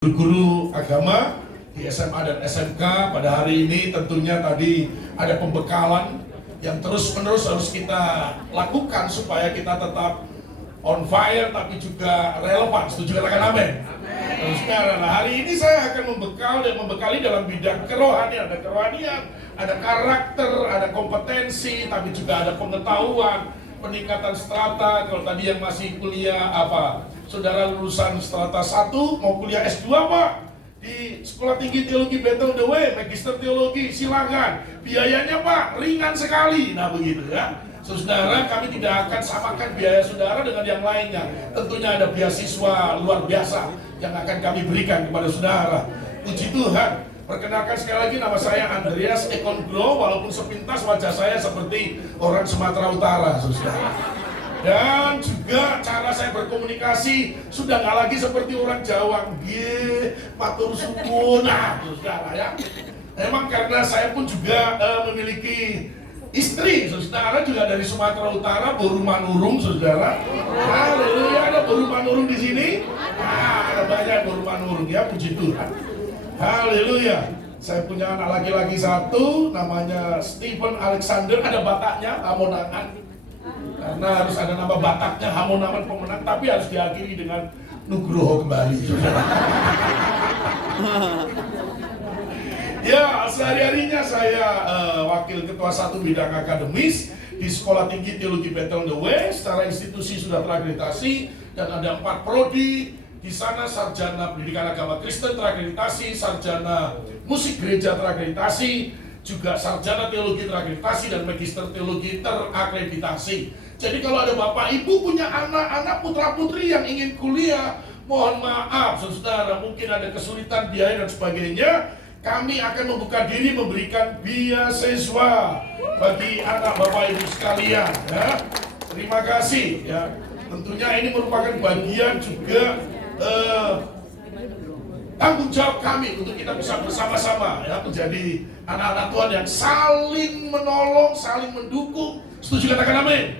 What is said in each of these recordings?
Guru agama di SMA dan SMK pada hari ini tentunya tadi ada pembekalan yang terus-menerus harus kita lakukan supaya kita tetap on fire tapi juga relevan. Setuju katakan amin? Sekarang hari ini saya akan membekali dalam bidang kerohanian. Ada kerohanian, ada karakter, ada kompetensi, tapi juga ada pengetahuan, peningkatan strata. Kalau tadi yang masih kuliah saudara lulusan strata 1 mau kuliah S2 Pak di Sekolah Tinggi Teologi Battle the Way, Magister Teologi, silakan. Biayanya Pak ringan sekali. Nah begitu ya. Saudara, kami tidak akan samakan biaya saudara dengan yang lainnya. Tentunya ada beasiswa luar biasa yang akan kami berikan kepada saudara. Puji Tuhan. Perkenalkan sekali lagi, nama saya Andreas Ekonglo, walaupun sepintas wajah saya seperti orang Sumatera Utara, saudara. Dan juga cara saya berkomunikasi sudah nggak lagi seperti orang Jawa, matur suwun, saudara ya. Memang karena saya pun juga memiliki istri, saudara juga dari Sumatera Utara, Boru Manurung, saudara. Haleluya, ada Boru Manurung di sini. Ada banyak Boru Manurung ya, puji Tuhan. Haleluya. Saya punya anak laki-laki satu, namanya Stephen Alexander, ada Bataknya, Hamonangan. Karena harus ada nama Bataknya, Hamonaman pemenang, tapi harus diakhiri dengan Nugroho kembali. Ya, sehari-harinya saya wakil ketua satu bidang akademis di Sekolah Tinggi Teologi Battle the Way. Secara institusi sudah terakreditasi dan ada 4 prodi. Di sana sarjana pendidikan agama Kristen terakreditasi, sarjana musik gereja terakreditasi, juga sarjana teologi terakreditasi dan magister teologi terakreditasi. Jadi kalau ada bapak ibu punya anak-anak putra putri yang ingin kuliah, mohon maaf saudara, mungkin ada kesulitan biaya dan sebagainya, kami akan membuka diri memberikan beasiswa bagi anak bapak ibu sekalian ya. Terima kasih ya. Tentunya ini merupakan bagian juga tanggung jawab kami untuk kita bisa bersama-sama ya menjadi anak-anak Tuhan yang saling menolong, saling mendukung. Setuju katakan amin?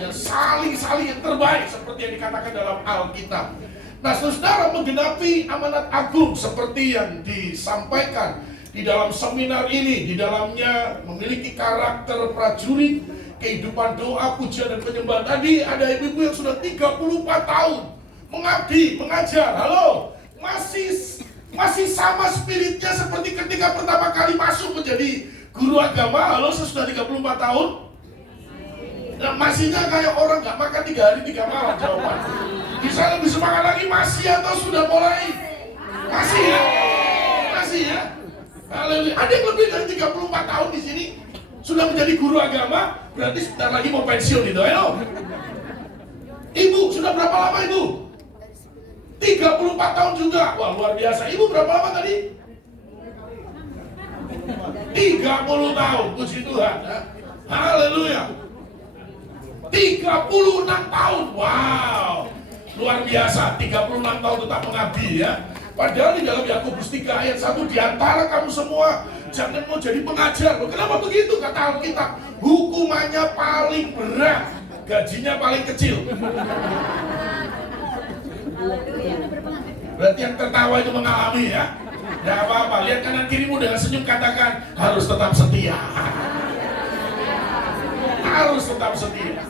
Ya, saling yang terbaik seperti yang dikatakan dalam Alkitab. Nah, saudara, menggenapi amanat agung seperti yang disampaikan di dalam seminar ini, di dalamnya memiliki karakter prajurit, kehidupan doa, pujian dan penyembahan. Tadi ada ibu-ibu yang sudah 34 tahun mengabdi, mengajar. Halo, masih sama spiritnya seperti ketika pertama kali masuk menjadi guru agama. Halo, saya sudah 34 tahun. Nah, masihnya kayak orang nggak makan 3 hari 3 malam jawaban. Bisa lebih semangat lagi, masih atau sudah mulai? Masih ya? Masih ya? Haleluya. Ada yang lebih dari 34 tahun di sini sudah menjadi guru agama, berarti sebentar lagi mau pensiun itu. Ayo. Ibu, sudah berapa lama ibu? 34 tahun juga. Wah, luar biasa. Ibu berapa lama tadi? 30 tahun. Puji Tuhan. Haleluya. 36 tahun. Wow. Luar biasa. 36 tahun tetap mengabdi ya. Padahal di dalam Yakobus 3 ayat 1, di antara kamu semua jangan mau jadi pengajar. Kenapa begitu? Kata Alkitab, hukumannya paling berat, gajinya paling kecil. Berarti yang tertawa itu mengalami ya. Tidak apa-apa, lihat kanan kirimu dengan senyum, katakan harus tetap setia. Harus tetap setia.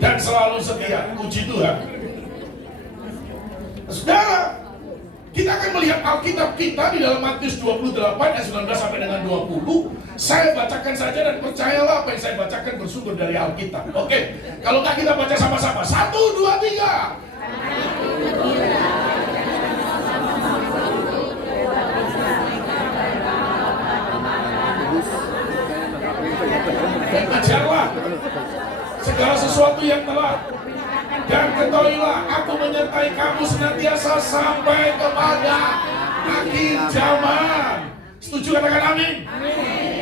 Dan selalu setia. Puji Tuhan. Saudara, kita akan melihat Alkitab kita di dalam Matius 28 ayat 19 sampai dengan 20. Saya bacakan saja dan percayalah apa yang saya bacakan bersumber dari Alkitab. Oke, kalau nggak kita baca sama-sama. 1, 2, 3. Dan ajarlah segala sesuatu yang telah, dan ketahuilah aku menyertai kamu senantiasa sampai kepada akhir zaman. Setuju katakan amin?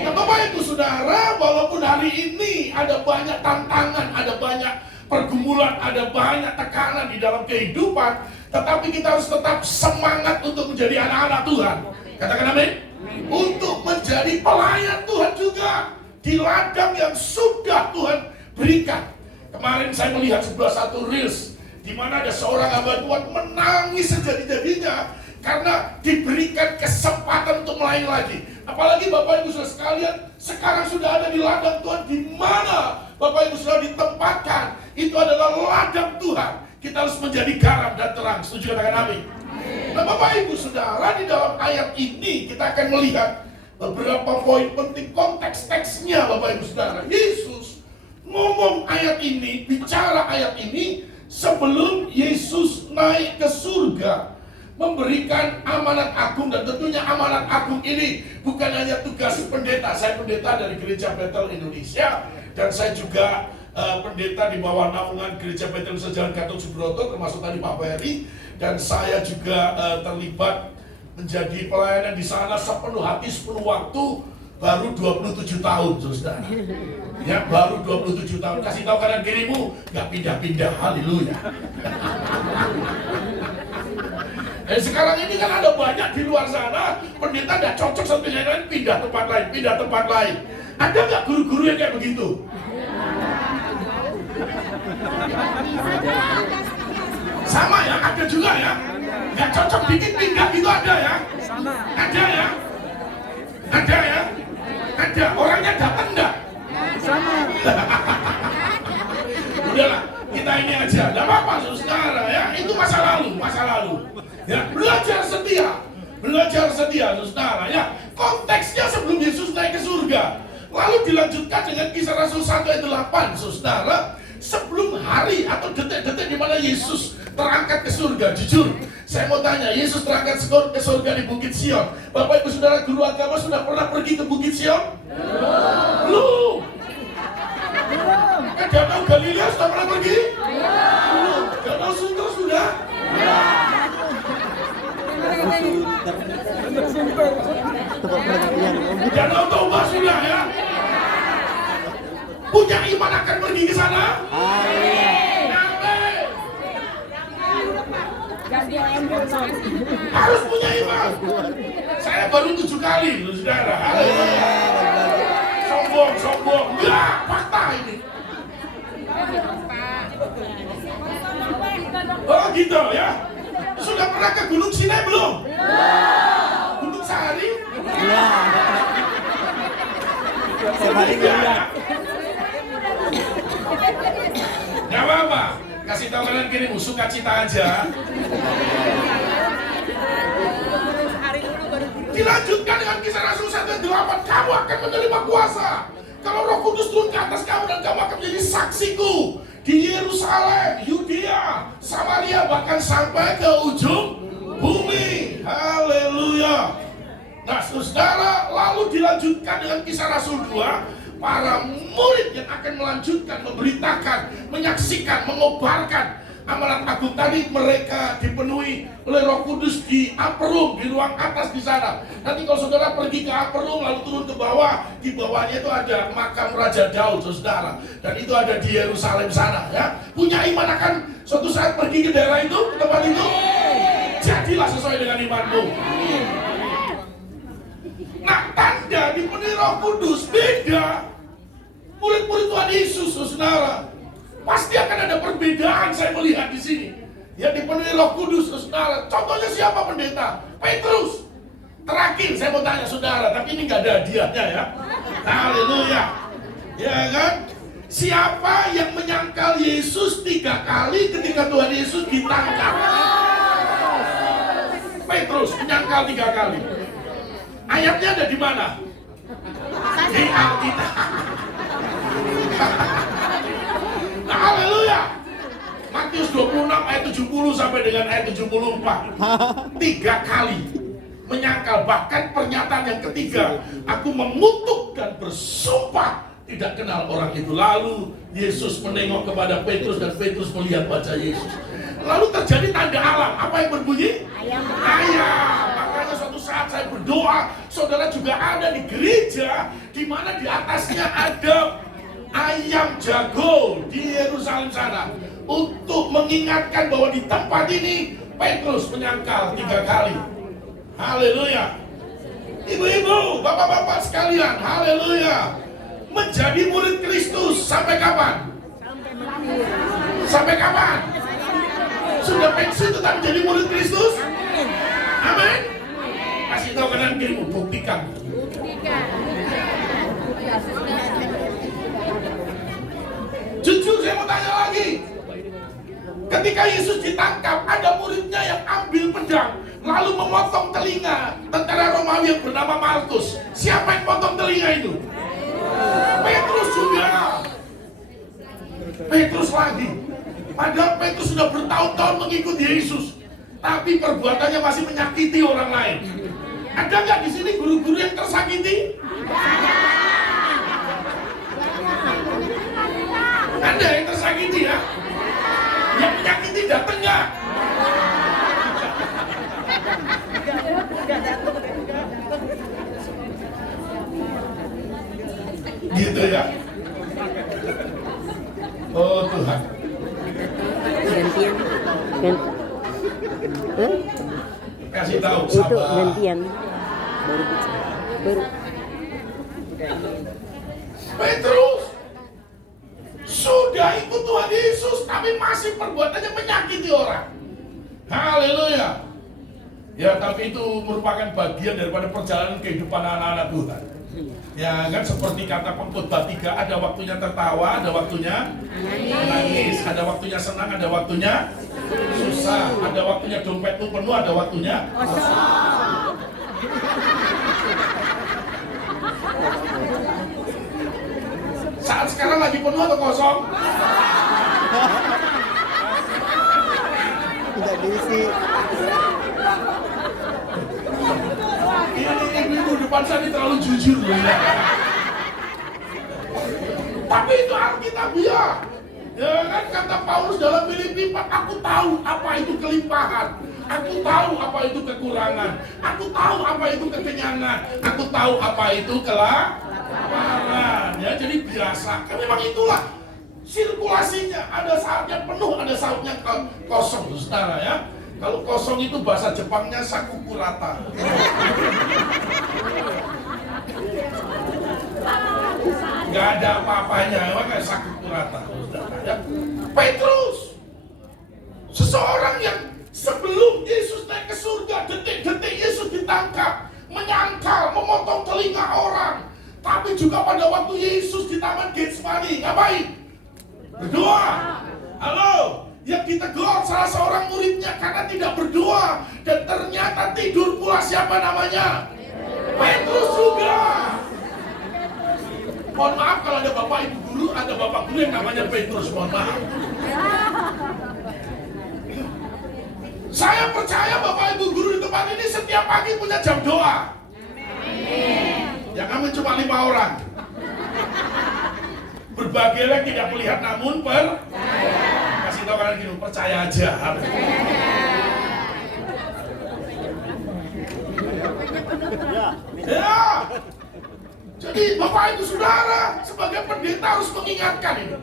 Nah, Bapak Ibu Saudara, walaupun hari ini ada banyak tantangan, ada banyak pergumulan, ada banyak tekanan di dalam kehidupan, tetapi kita harus tetap semangat untuk menjadi anak-anak Tuhan. Katakan amin? Untuk menjadi pelayan Tuhan juga di ladang yang sudah Tuhan berikan. Kemarin saya melihat satu reels di mana ada seorang hamba Tuhan menangis sejadi-jadinya karena diberikan kesempatan untuk melayani lagi. Apalagi Bapak Ibu Saudara sekalian, sekarang sudah ada di ladang Tuhan, di mana Bapak Ibu Saudara ditempatkan. Itu adalah ladang Tuhan. Kita harus menjadi garam dan terang. Setuju katakan amin? Nah Bapak Ibu Saudara, di dalam ayat ini kita akan melihat beberapa poin penting konteks teksnya Bapak Ibu Saudara. Yesus ngomong ayat ini, bicara ayat ini sebelum Yesus naik ke surga, memberikan amanat agung. Dan tentunya amanat agung ini bukan hanya tugas pendeta. Saya pendeta dari Gereja Bethel Indonesia, dan saya juga pendeta di bawah naungan Gereja Bethel Jalan Gatot Subroto, termasuk tadi Pak Ferry. Dan saya juga terlibat menjadi pelayanan di sana sepenuh hati, sepenuh waktu, baru 27 tahun, saudara. Ya, baru 27 tahun. Kasih tahu kanan kirimu, nggak pindah-pindah. Haleluya. Dan sekarang ini kan ada banyak di luar sana, pendeta nggak cocok sama yang lain, pindah tempat lain, pindah tempat lain. Ada nggak guru-guru yang kayak begitu? Sama ya, ada juga ya. Nggak cocok bikin pindah gitu ada ya. Ada ya. Ada ya. Ada. Orangnya datang enggak? Sama. Udahlah, kita ini aja. Enggak apa-apa saudara ya. Itu masa lalu, masa lalu. Ya, belajar setia saudara ya. Konteksnya sebelum Yesus naik ke surga. Lalu dilanjutkan dengan Kisah Rasul 1 ayat 8 saudara. Sebelum hari atau detik-detik di mana Yesus terangkat ke surga, jujur, saya mau tanya, Yesus terangkat ke surga di Bukit Sion. Bapak Ibu Saudara guru agama sudah pernah pergi ke Bukit Sion? Belum. Danau Galilea sudah pernah pergi? Belum. Danau Sunter sudah? Danau Toba sudah ya? Punya iman akan pergi ke sana? Amin. Harus punya iman. Saya baru 7 kali, saudara. Sombong. Enggak, fakta ini. Oh gitu ya. Sudah pernah ke Gunung Sinai belum? Gunung Sahari? Iya. Gak apa-apa, kasih tahu kalian kirimu, suka cita aja. Dilanjutkan dengan Kisah Rasul 1 ayat 8, kamu akan menerima kuasa kalau Roh Kudus turun ke atas kamu, dan kamu akan menjadi saksiku di Yerusalem, Yudea, Samaria, bahkan sampai ke ujung bumi. Haleluya. Nah saudara, lalu dilanjutkan dengan Kisah Rasul 2. Para murid yang akan melanjutkan, memberitakan, menyaksikan, mengobarkan amanat agung tadi, mereka dipenuhi oleh Roh Kudus di upper room, di ruang atas di sana. Nanti kalau saudara pergi ke upper room lalu turun ke bawah, di bawahnya itu ada makam Raja Daud, saudara. Dan itu ada di Yerusalem sana ya. Punya iman akan suatu saat pergi ke daerah itu, ke tempat itu? Jadilah sesuai dengan imanmu. Nah, tanda dipenuhi Roh Kudus beda. Murid-murid Tuhan Yesus, saudara, pasti akan ada perbedaan. Saya melihat di sini yang dipenuhi Roh Kudus, saudara. Contohnya siapa pendeta? Petrus. Terakhir saya mau tanya saudara, tapi ini nggak ada hadiahnya ya. Haleluya, ya kan? Siapa yang menyangkal Yesus 3 kali ketika Tuhan Yesus ditangkap? Petrus menyangkal 3 kali. Ayatnya ada di mana? Di Alkitab. Nah, haleluya. Matius 26 ayat 70 sampai dengan ayat 74. 3 kali menyangkal, bahkan pernyataan yang ketiga, aku mengutuk dan bersumpah tidak kenal orang itu. Lalu Yesus menengok kepada Petrus dan Petrus melihat wajah Yesus. Lalu terjadi tanda alam. Apa yang berbunyi? Ayam. Makanya suatu saat saya berdoa, saudara juga ada di gereja di mana di atasnya ada ayam jago di Yerusalem sana, untuk mengingatkan bahwa di tempat ini Petrus menyangkal 3 kali. Haleluya. Ibu-ibu, bapak-bapak sekalian, haleluya. Menjadi murid Kristus sampai kapan? Sampai kapan? Sudah pensiun tetap jadi murid Kristus? Amin. Kasih tahu kanan kirimu, buktikan. Jujur saya mau tanya lagi. Ketika Yesus ditangkap, ada muridnya yang ambil pedang lalu memotong telinga tentara Romawi yang bernama Malkus. Siapa yang potong telinga itu? Petrus juga. Petrus lagi. Padahal Petrus sudah bertahun-tahun mengikuti Yesus, tapi perbuatannya masih menyakiti orang lain. Ada nggak di sini guru-guru yang tersakiti? Ada yang tersakiti ya? Yang menyakiti datang nggak? Gitu ya? Oh Tuhan. Gantian. Kasih tahu Itu sabar. gantian. Baru. Petrus sudah ikut Tuhan Yesus, tapi masih perbuatannya menyakiti orang. Haleluya. Ya, tapi itu merupakan bagian daripada perjalanan kehidupan anak-anak Tuhan. Ya kan, seperti kata pengkhotbah 3, ada waktunya tertawa, ada waktunya menangis, ada waktunya senang, ada waktunya susah, ada waktunya dompet itu penuh, ada waktunya kosong. Saat sekarang lagi penuh atau kosong? Tidak diisi. Ini ibu-ibu depan saya ini terlalu jujur loh ya. Tapi itu Alkitabiah. Ya kan, kata Paulus dalam Filipi 4, aku tahu apa itu kelimpahan, aku tahu apa itu kekurangan, aku tahu apa itu kekenyangan, aku tahu apa itu kelaparan. Ya, jadi biasa. Kan memang itulah sirkulasinya. Ada saatnya penuh, ada saatnya kosong, saudara ya. Kalau kosong itu bahasa Jepangnya sakukurata. Gak ada apa-apanya, makanya sakukurata. Ya. Petrus, seseorang yang sebelum Yesus naik ke surga, detik-detik Yesus ditangkap, menyangkal, memotong telinga orang. Tapi juga pada waktu Yesus di Taman Getsemani, ngapain? Berdoa. Halo, yang ditegur salah seorang muridnya karena tidak berdoa, dan ternyata tidur pula. Siapa namanya? Petrus juga. Mohon maaf kalau ada bapak ibu guru, ada bapak guru yang namanya Petrus, mohon maaf. Saya percaya bapak ibu guru di tempat ini setiap pagi punya jam doa. Yang kami cuma 5 orang. Berbagai yang tidak melihat namun percaya. Kasih tahu kalian gini, percaya aja. Ya. Jadi Bapak Ibu Saudara, sebagai pendeta harus mengingatkan ini.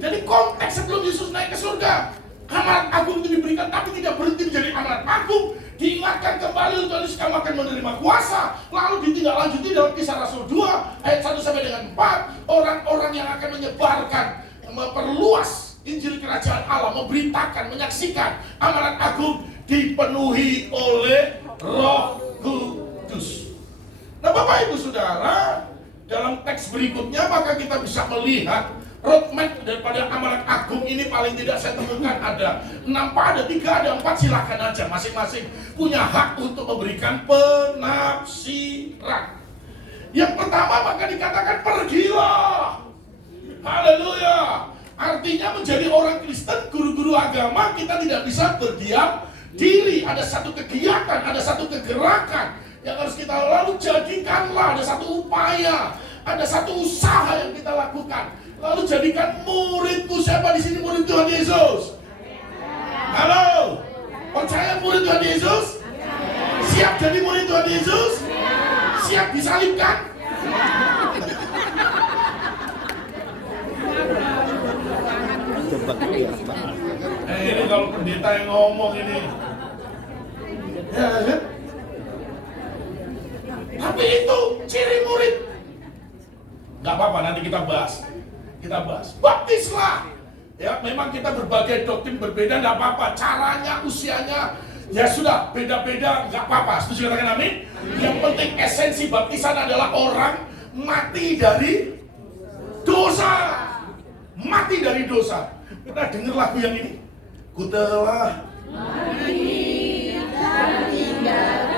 Jadi konteks sebelum Yesus naik ke surga, amanat agung itu diberikan, tapi tidak berhenti menjadi amanat agung. Diingatkan kembali untuk kamu akan menerima kuasa. Lalu ditindaklanjuti dalam Kisah Rasul 2 ayat 1 sampai dengan 4. Orang-orang yang akan menyebarkan, memperluas Injil Kerajaan Allah, memberitakan, menyaksikan amanat agung dipenuhi oleh Roh Kudus. Nah Bapak Ibu Saudara, dalam teks berikutnya maka kita bisa melihat roadmap daripada amanat agung ini. Paling tidak saya temukan ada 6, ada 3, ada 4, silakan aja masing-masing punya hak untuk memberikan penafsiran. Yang pertama maka dikatakan pergilah. Haleluya. Artinya menjadi orang Kristen, guru-guru agama, kita tidak bisa berdiam diri. Ada satu kegiatan, ada satu kegerakan yang harus kita lalu jadikanlah. Ada satu upaya, ada satu usaha yang kita lakukan. Lalu jadikan muridku. Siapa di sini murid Tuhan Yesus? Halo, percaya murid Tuhan Yesus? Siap jadi murid Tuhan Yesus? Siap disalibkan? Ini kalau pendeta yang ngomong ini, ya kan? Tapi itu ciri murid. Gak apa-apa, nanti kita bahas. Baptislah. Ya, memang kita berbagai doktrin berbeda, tidak apa-apa. Caranya, usianya, ya sudah, beda-beda, nggak apa-apa. Setuju katakan amin? Yang penting esensi baptisan adalah orang mati dari dosa. Mati dari dosa. Kita dengar lagu yang ini. Ku telah mati dan tinggalkan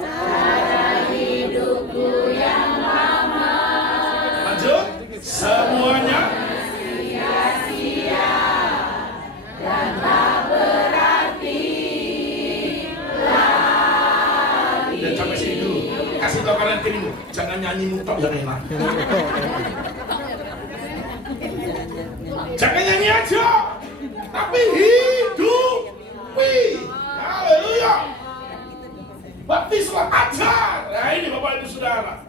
cara hidupku yang lama. Lanjut, semuanya sia-sia dan tak berarti lagi. Dan sampai sini dulu. Kasih tau kanan kirimu, jangan nyanyi mutok yang enak. Jangan nyanyi aja, tapi hidupi. Haleluya. Baptislah, ajar. Nah ini Bapak Ibu Saudara.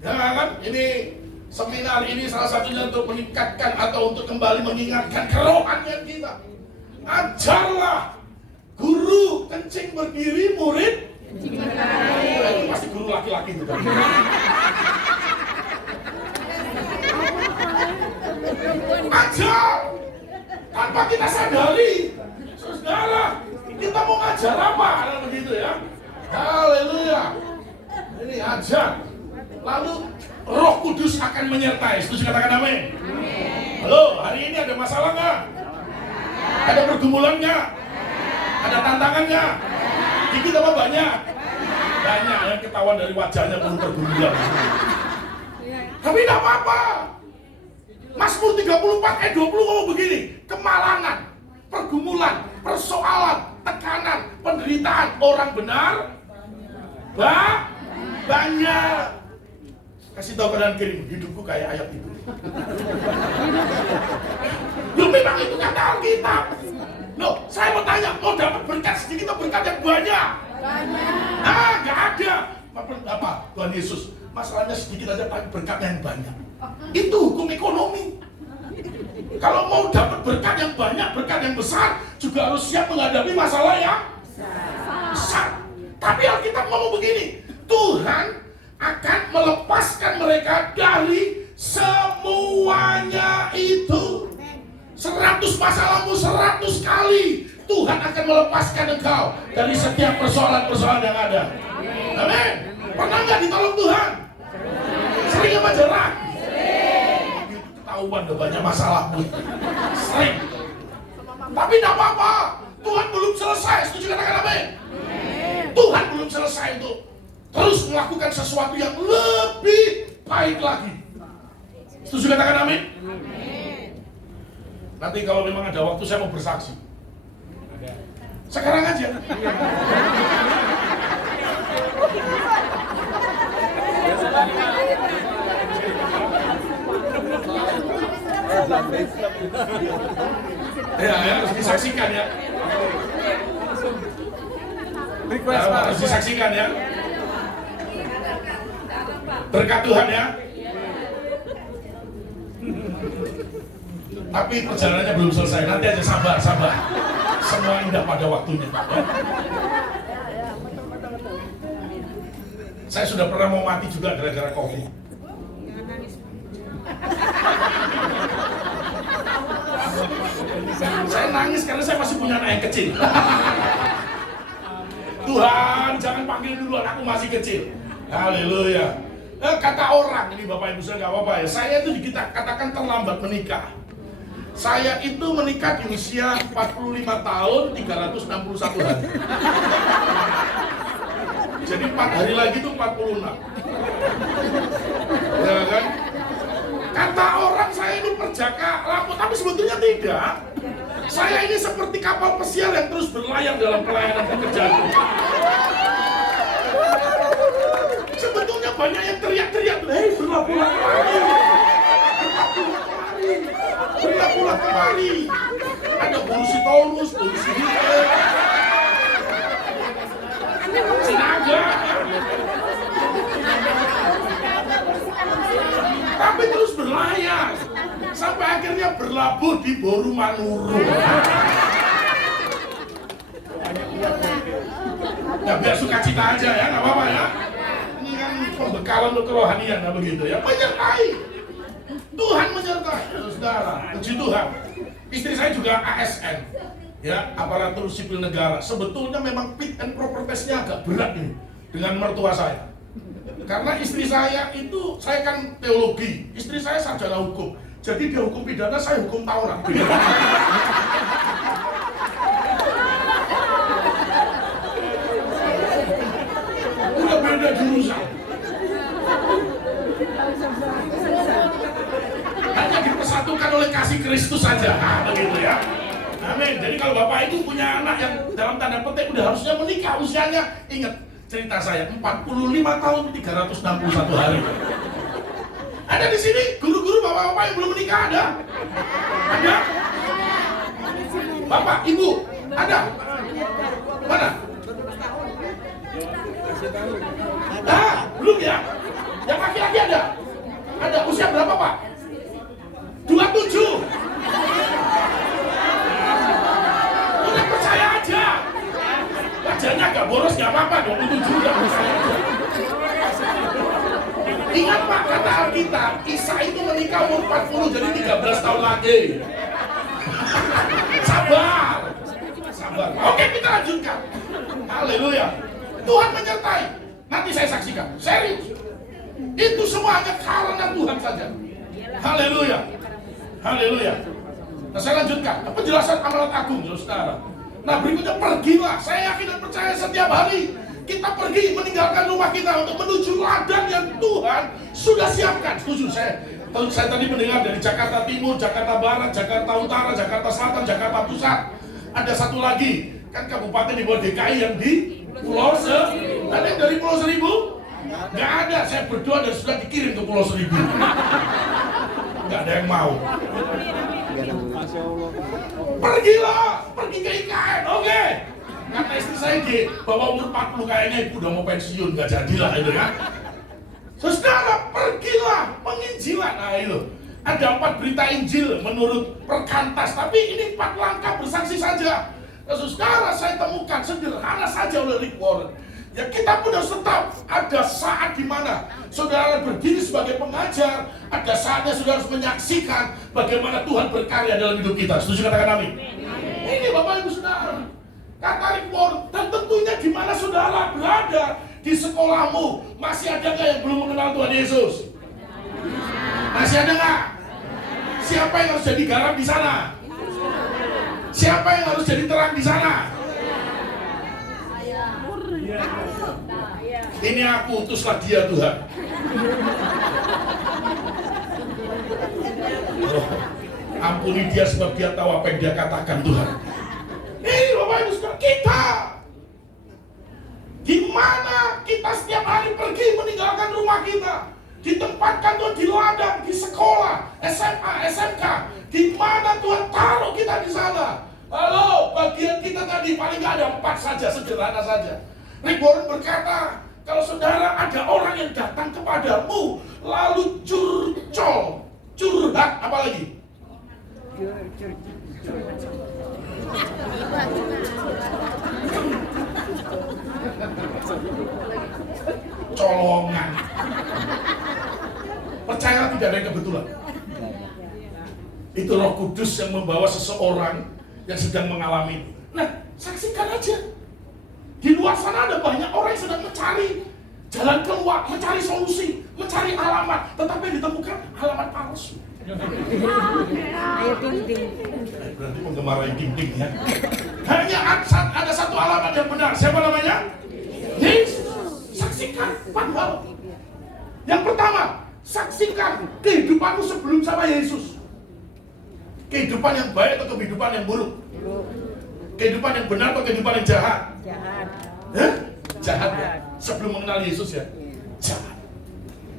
Ya kan? Ini seminar ini salah satunya untuk meningkatkan atau untuk kembali mengingatkan kerohanian kita. Ajarlah. Guru kencing berdiri, murid kencing berdiri. Itu pasti guru laki-laki itu kan. Ajar tanpa kita sadari. Saudara, kita mau ngajar apa? Kalau begitu ya. Haleluya. Ini ajar. Lalu Roh Kudus akan menyertai. Setuju katakan amin? Halo, hari ini ada masalah nggak? Ada pergumulan nggak? Ada tantangannya? Dikit apa banyak? Banyak yang ketahuan dari wajahnya belum pergumulan. Tapi tidak apa-apa. Mazmur 34 ayat 20 ngomong begini, kemalangan, pergumulan, persoalan, tekanan, penderitaan orang benar banyak. Kasih tahu kanan kiri, hidupku kayak ayat itu. Loh, memang itu kata Alkitab. Loh, saya mau tanya, mau dapat berkat sedikit atau berkat yang banyak? Banyak. Nggak ada. Apa? Tuhan Yesus, masalahnya sedikit aja tapi berkat yang banyak. Itu hukum ekonomi. Kalau mau dapat berkat yang banyak, berkat yang besar, juga harus siap menghadapi masalah yang besar. Tapi Alkitab ngomong begini, Tuhan akan melepaskan mereka dari semuanya itu. 100 masalahmu 100 kali Tuhan akan melepaskan engkau dari setiap persoalan-persoalan yang ada. Amin. Pernah nggak ditolong Tuhan? Sering apa jarang? Ketahuan udah banyak masalah. Sering. Tapi tidak apa-apa. Tuhan belum selesai. Setuju katakan amin? Tuhan belum selesai untuk terus melakukan sesuatu yang lebih baik lagi. Setuju katakan amin? Nanti kalau memang ada waktu saya mau bersaksi. Sekarang aja. Ya, harus disaksikan ya. Harus disaksikan ya. Berkat Tuhan ya. Tapi perjalanannya belum selesai. Nanti aja sabar. Semua indah pada waktunya. Ya. Saya sudah pernah mau mati juga gara-gara COVID. Saya nangis karena saya masih punya anak yang kecil. Tuhan, jangan panggil dulu, anakku masih kecil. Haleluya. Kata orang, ini Bapak Ibu saya nggak apa-apa ya. Saya itu kita katakan terlambat menikah. Saya itu menikah di usia 45 tahun 361 hari. Jadi 4 hari lagi itu 46. Ya kan? Kata orang saya ini perjaka lampu, tapi sebetulnya tidak. Saya ini seperti kapal pesiar yang terus berlayar dalam pelayanan pekerjaan. Sebetulnya banyak yang teriak-teriak, hei berlabuhlah kemari, berlabuhlah kemari. Ada polusi Taurus, polusi Hitel, Sinaga. Tapi terus berlayar sampai akhirnya berlabuh di Boru Manuru. Ya biar sukacita aja ya, nggak apa-apa ya. Ini kan pembekalan untuk kerohanian, nah begitu ya. Menyertai. Tuhan menyertai. santai, saudara. Puji Tuhan. Istri saya juga ASN, ya, aparatur sipil negara. Sebetulnya memang fit and proper testnya agak berat ini dengan mertua saya. Karena istri saya itu, saya kan teologi, istri saya sarjana hukum. Jadi dia hukum pidana, saya hukum tawuran. Udah beda jurusan. Hanya dipersatukan oleh kasih Kristus saja, begitu ya. Amin. Jadi kalau Bapak itu punya anak yang dalam tanda petik udah harusnya menikah, usianya, ingat cerita saya, 45 tahun 361 hari. Ada di sini guru-guru bapak-bapak yang belum menikah, ada? Ada? Bapak, ibu, ada? Mana? Belum ya? Yang laki-laki ada? Ada. Usia berapa, Pak? 27. Udah percaya aja. Wajahnya gak boros, gak apa-apa. 27 udah percaya aja. Ingat Pak, kata Alkitab, Isa itu menikah umur 40, jadi 13 tahun lagi. Sabar. Sabar. Oke, kita lanjutkan. Haleluya. Tuhan menyertai. Nanti saya saksikan. Serius. Itu semua hanya karena Tuhan saja. Haleluya. Haleluya. Nah, saya lanjutkan. Penjelasan amanat agung, saudara. Nah, berikutnya pergilah. Saya yakin dan percaya setiap hari kita pergi meninggalkan rumah kita untuk menuju ladang yang Tuhan sudah siapkan. Setuju saya tadi mendengar dari Jakarta Timur, Jakarta Barat, Jakarta Utara, Jakarta Selatan, Jakarta Pusat. Ada satu lagi, kan kabupaten di bawah DKI yang di Pulau Seribu. Ada yang dari Pulau Seribu? Nggak ada, saya berdoa dan sudah dikirim ke Pulau Seribu. Nggak ada yang mau. Pergilah, pergi ke IKN, oke. Kata istri saya di bawah umur 40 kayaknya ibu udah mau pensiun, nggak jadilah itu kan. Saudara, pergilah penginjilan. Nah itu ada 4 berita Injil menurut Perkantas, tapi ini 4 langkah bersaksi saja. Nah, saudara, saya temukan sederhana saja oleh Rick Warren. Ya kita pun harus tetap ada saat di mana saudara berdiri sebagai pengajar, ada saatnya saudara harus menyaksikan bagaimana Tuhan berkarya dalam hidup kita. Setuju, katakan amin. Ini Bapak Ibu Saudara, kata Rick Warren, dan tentunya di mana saudara berada di sekolahmu, masih ada nggak yang belum mengenal Tuhan Yesus? Masih ada nggak? Siapa yang harus jadi garam di sana? Siapa yang harus jadi terang di sana? Ini aku utuslah dia Tuhan. Oh, ampuni dia sebab dia tahu apa yang dia katakan Tuhan. Ini Bapak Ibu Saudara, kita gimana kita setiap hari pergi meninggalkan rumah kita, ditempatkan Tuhan di ladang, di sekolah, SMA, SMK, di mana Tuhan taruh kita di sana. Halo, bagian kita tadi paling nggak ada 4 saja, sederhana saja. Rick Warren berkata, kalau saudara ada orang yang datang kepadamu lalu curhat, apa lagi? Colongan. Percayalah tidak ada yang kebetulan. Itu Roh Kudus yang membawa seseorang yang sedang mengalami itu. Nah, saksikan aja. Di luar sana ada banyak orang yang sedang mencari jalan keluar, mencari solusi, mencari alamat, tetapi ditemukan alamat palsu. Ayo ting-ting. Berarti menggemarahi ting-ting ya. Hanya ada satu alamat yang benar. Siapa namanya? Yesus. Saksikan 4 hal. Yang pertama, saksikan kehidupanmu sebelum sama Yesus. Kehidupan yang baik atau kehidupan yang buruk? Kehidupan yang benar atau kehidupan yang jahat? Jahat. Hah? Jahat ya? Sebelum mengenal Yesus ya? Jahat.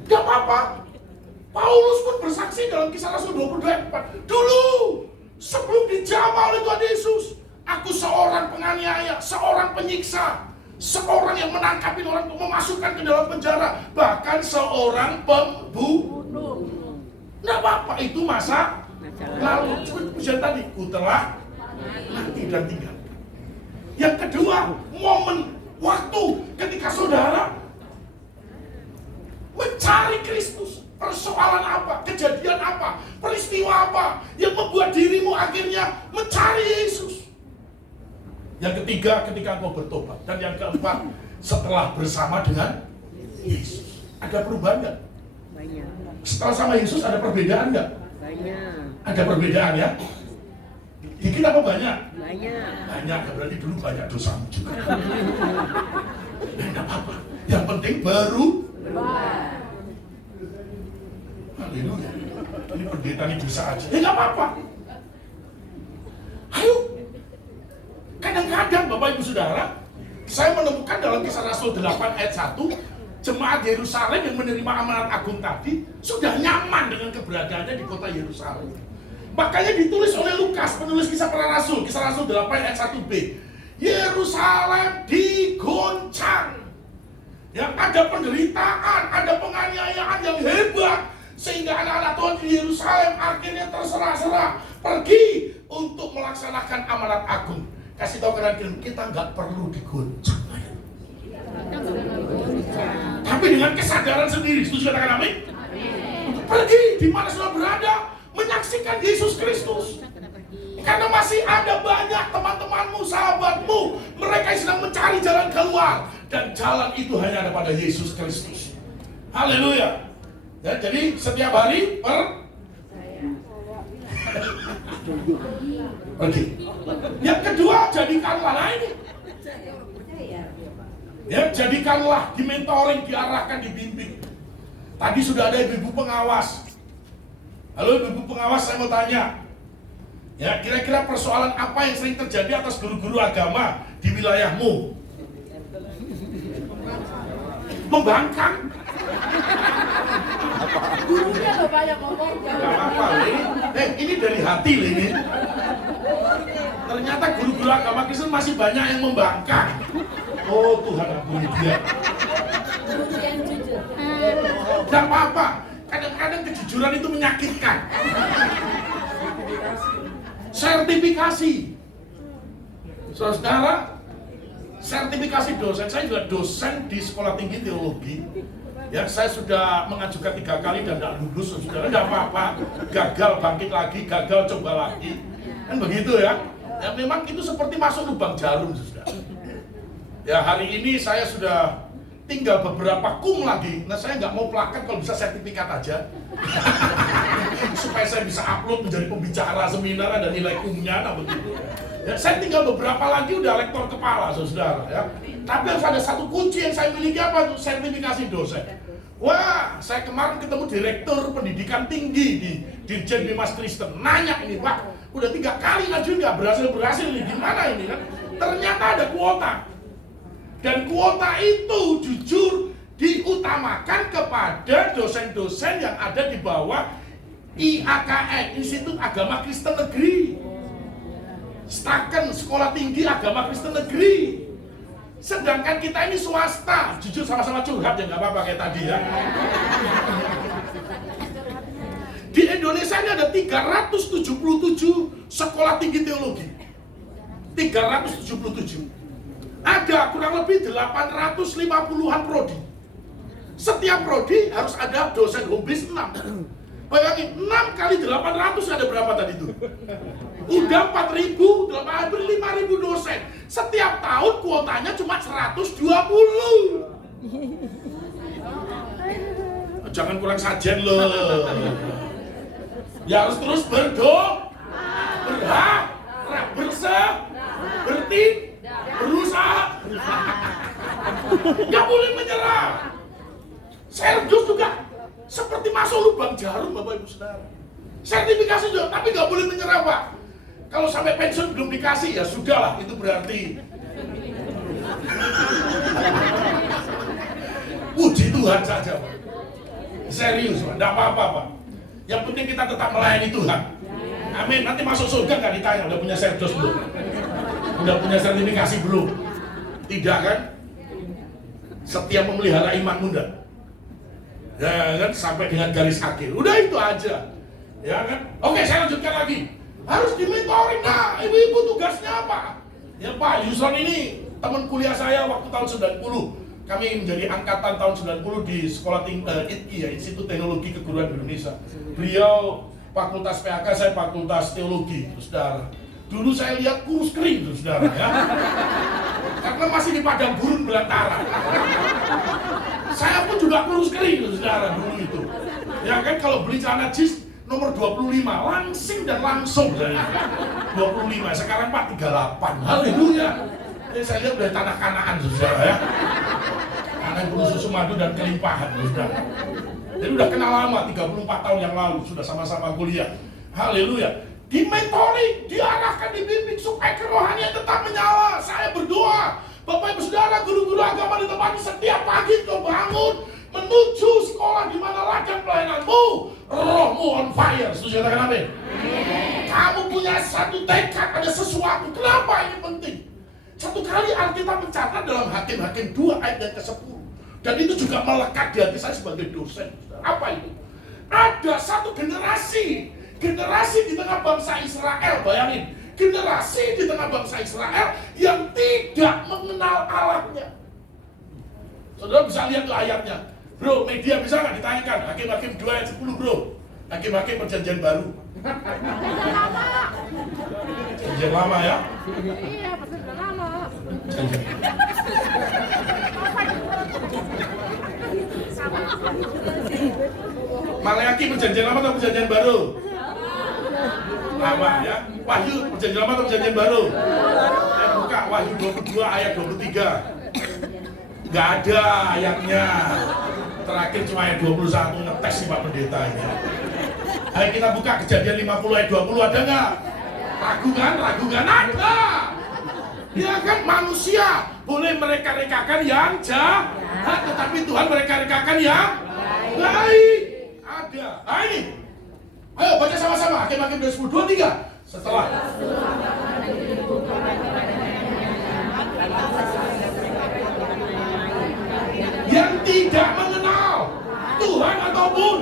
Gak apa-apa. Paulus pun bersaksi dalam Kisah Rasul 22:4. Dulu, sebelum dijamah oleh Tuhan Yesus, aku seorang penganiaya, seorang penyiksa, seorang yang menangkapin orang untuk memasukkan ke dalam penjara, bahkan seorang pembunuh. Gak apa-apa, itu masa lalu. Pujian tadi, ku telah mati dan tinggal. Yang kedua, momen waktu ketika saudara mencari Kristus. Persoalan apa? Kejadian apa? Peristiwa apa yang membuat dirimu akhirnya mencari Yesus? Yang ketiga, ketika engkau bertobat. Dan yang keempat, setelah bersama dengan Yesus. Ada perubahan nggak? Banyak. Setelah sama Yesus ada perbedaan nggak? Banyak. Ada perbedaan ya? Dikit apa banyak? Banyak. Banyak, berarti dulu banyak dosamu juga. Enggak apa-apa. Yang penting baru. Haleluya. Ini pendeta ini bisa aja. Enggak apa-apa. Ayo. Kadang-kadang Bapak Ibu Saudara, saya menemukan dalam Kisah Rasul 8 ayat 1, jemaat Yerusalem yang menerima amanat agung tadi sudah nyaman dengan keberadaannya di kota Yerusalem. Makanya ditulis oleh Lukas, penulis Kisah Para Rasul, Kisah Rasul 8 ayat 1b. Yerusalem digoncang. Yang ada penderitaan, ada penganiayaan yang hebat, sehingga anak-anak Tuhan di Yerusalem akhirnya terserah-serah pergi untuk melaksanakan amanat agung. Kasih tahu kalian, kita nggak perlu digoncang. Tapi dengan kesadaran sendiri, setuju katakan amin? Untuk pergi di mana sudah berada, menyaksikan Yesus Kristus. Karena masih ada banyak teman-temanmu, sahabatmu, mereka yang sedang mencari jalan keluar, dan jalan itu hanya ada pada Yesus Kristus. Haleluya. Ya, jadi setiap hari pergi. Yang kedua, jadikanlah, nah ini ya, jadikanlah, di mentoring, diarahkan, dibimbing. Tadi sudah ada ibu pengawas. Halo ibu pengawas, saya mau tanya, ya, kira-kira persoalan apa yang sering terjadi atas guru-guru agama di wilayahmu? Membangkang. Gurunya loh banyak ngomong. Gak apa-apa, ini dari hati loh ini. Ternyata guru-guru agama Kristen masih banyak yang membangkang. Oh Tuhan, ampuni dia. Gak apa-apa. Kadang-kadang kejujuran itu menyakitkan. Sertifikasi. Saudara, sertifikasi dosen. Saya juga dosen di Sekolah Tinggi Teologi. Ya, saya sudah mengajukan 3 kali dan tidak lulus. Saudara, tidak apa-apa. Gagal, bangkit lagi. Gagal, coba lagi. Kan begitu ya. Ya memang itu seperti masuk lubang jarum, saudara. Ya, hari ini saya sudah tinggal beberapa kum lagi. Nah, saya nggak mau plakat, kalau bisa sertifikat aja. Supaya saya bisa upload menjadi pembicara seminar, ada nilai kumnya, nah begitu. Ya, saya tinggal beberapa lagi udah lektor kepala, saudara. Ya. Tapi harus ada satu kunci yang saya miliki, apa tuh? Sertifikasi dosen. Wah, saya kemarin ketemu direktur pendidikan tinggi di Dirjen Bimas Kristen. Nanya ini, Pak, udah 3 kali ngajuin nggak berhasil nih, gimana ini kan? Ternyata ada kuota. Dan kuota itu jujur diutamakan kepada dosen-dosen yang ada di bawah IAKN, Institut Agama Kristen Negeri. Staken, Sekolah Tinggi Agama Kristen Negeri. Sedangkan kita ini swasta. Jujur sama-sama curhat ya, nggak apa-apa kayak tadi ya. Di Indonesia ini ada 377 sekolah tinggi teologi. 377. Ada kurang lebih 850-an prodi. Setiap prodi harus ada dosen home base 6. Bayangin, 6 kali 800 ada berapa tadi itu? Udah 4.000, hampir 5.000 dosen. Setiap tahun kuotanya cuma 120. Jangan kurang sajen loh. Ya harus terus berdoa, berharap, berusaha. Gak boleh menyerah. Sergius juga seperti masuk lubang jarum, Bapak Ibu Saudara. Sertifikasi juga, tapi gak boleh menyerah, Pak. Kalau sampai pensiun belum dikasih, ya sudahlah, itu berarti puji Tuhan saja, Pak. Serius, Pak, gak apa-apa, Pak. Yang penting kita tetap melayani Tuhan. Amin. Nanti masuk surga nggak ditanya, udah punya serdos belum? Udah punya sertifikasi belum? Tidak kan? Setia memelihara imanmu enggak? Ya kan, sampai dengan garis akhir. Udah itu aja. Ya kan? Oke, saya lanjutkan lagi. Harus dimentoring. Nah, ibu-ibu tugasnya apa? Ya Pak, Yuson ini teman kuliah saya waktu tahun 90. Kami menjadi angkatan tahun 90 di Sekolah Tinggi ITKI, ya, Institut Teknologi Keguruan Indonesia. Beliau Fakultas PAK, saya fakultas teologi, saudara. Dulu saya lihat kurus kering, saudara ya. Karena masih di padang gurun belantara. Saya pun juga kurus kering, saudara, dulu itu. Ya kan kalau beli celana jeans nomor 25, langsing dan langsung saya. 25, sekarang Pak 38. Haleluya. Ini saya lihat dari tanah Kanaan, saudara ya. Tanah penuh susu madu dan kelimpahan, saudara. Jadi udah kenal lama, 34 tahun yang lalu, sudah sama-sama kuliah. Haleluya. Dimentori, diarahkan, dibimbing supaya kerohanian tetap menyala. Saya berdoa, Bapak Ibu Saudara, guru-guru agama di tempat ini setiap pagi kau bangun menuju sekolah di mana ladang pelayananmu, rohmu on fire. Setuju katakan amin? Kamu punya satu tekad, ada sesuatu. Kenapa ini penting? Satu kali Alkitab mencatat dalam Hakim-Hakim 2 ayat yang ke-10. Dan itu juga melekat di hati saya sebagai dosen. Apa itu? Ada satu generasi di tengah bangsa Israel, bayangin, generasi di tengah bangsa Israel yang tidak mengenal Allahnya. Saudara bisa lihat tuh ayatnya. Bro, media bisa nggak ditanyakan? Hakim-Hakim 2 ayat 10 bro. Hakim-Hakim perjanjian baru. Perjanjian lama ya? Iya, perjanjian lama. Maleakhi perjanjian lama atau perjanjian baru? Lama ya. Wahyu perjanjian lama atau perjanjian baru? Saya buka Wahyu 22 ayat 23. Gak ada ayatnya. Terakhir cuma ayat 21, ngetes nih Pak Pendeta ini. Ayo kita buka Kejadian 50 ayat 20, ada nggak? Ragu kan? Ada. Ya kan manusia boleh mereka-rekakan yang jahat, tetapi Tuhan mereka-rekakan yang baik. Ada. Nah ini. Ayo baca sama-sama. Hakim-Hakim 10, 23. Setelah yang tidak mengenal Tuhan ataupun.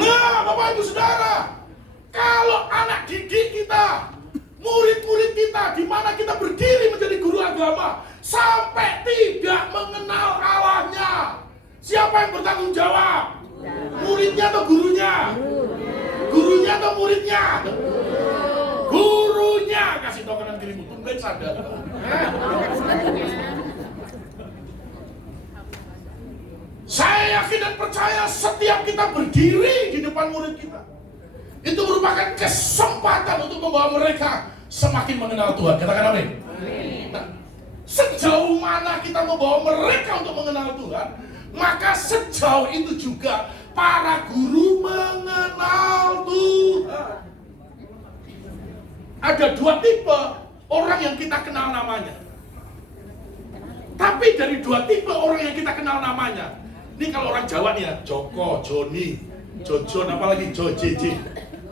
Nah, Bapak Ibu Saudara, kalau anak didik kita, murid-murid kita, di mana kita berdiri menjadi guru agama, sampai tidak mengenal Allahnya, siapa yang bertanggung jawab? Muridnya atau gurunya? Gurunya atau muridnya? Gurunya. Kasih tahu kanan dirimu, tumben sadar. Saya yakin dan percaya setiap kita berdiri di depan murid kita, itu merupakan kesempatan untuk membawa mereka semakin mengenal Tuhan. Katakan amin. Nah, sejauh mana kita membawa mereka untuk mengenal Tuhan, maka sejauh itu juga para guru mengenal Tuhan. Ada dua tipe orang yang kita kenal namanya. Tapi dari dua tipe orang yang kita kenal namanya, ini kalau orang Jawa nih ya, Joko, Joni, Jojon, apalagi Jojeje,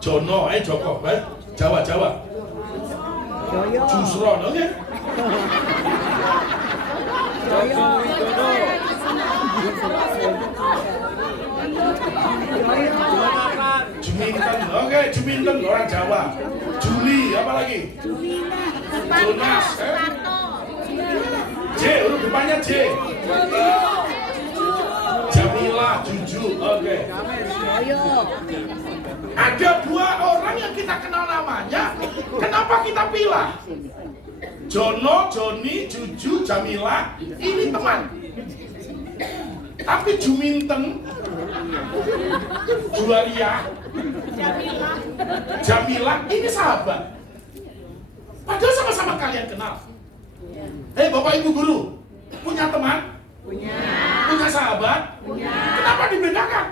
Jono, Joko, baik? Jawa. Jusron, oke? Juminten, oke, Juminten orang Jawa. Juli, apalagi? Jonas, J, huruf depannya J. Jamila, Juju, oke. Ada dua orang yang kita kenal namanya. Kenapa kita pilih? Jono, Joni, Juju, Jamila, ini teman. Tapi Juminten, Juaria, Jamila, ini sahabat. Padahal sama-sama kalian kenal. Hei Bapak Ibu Guru, punya teman? Punya sahabat? Kenapa dibedakan?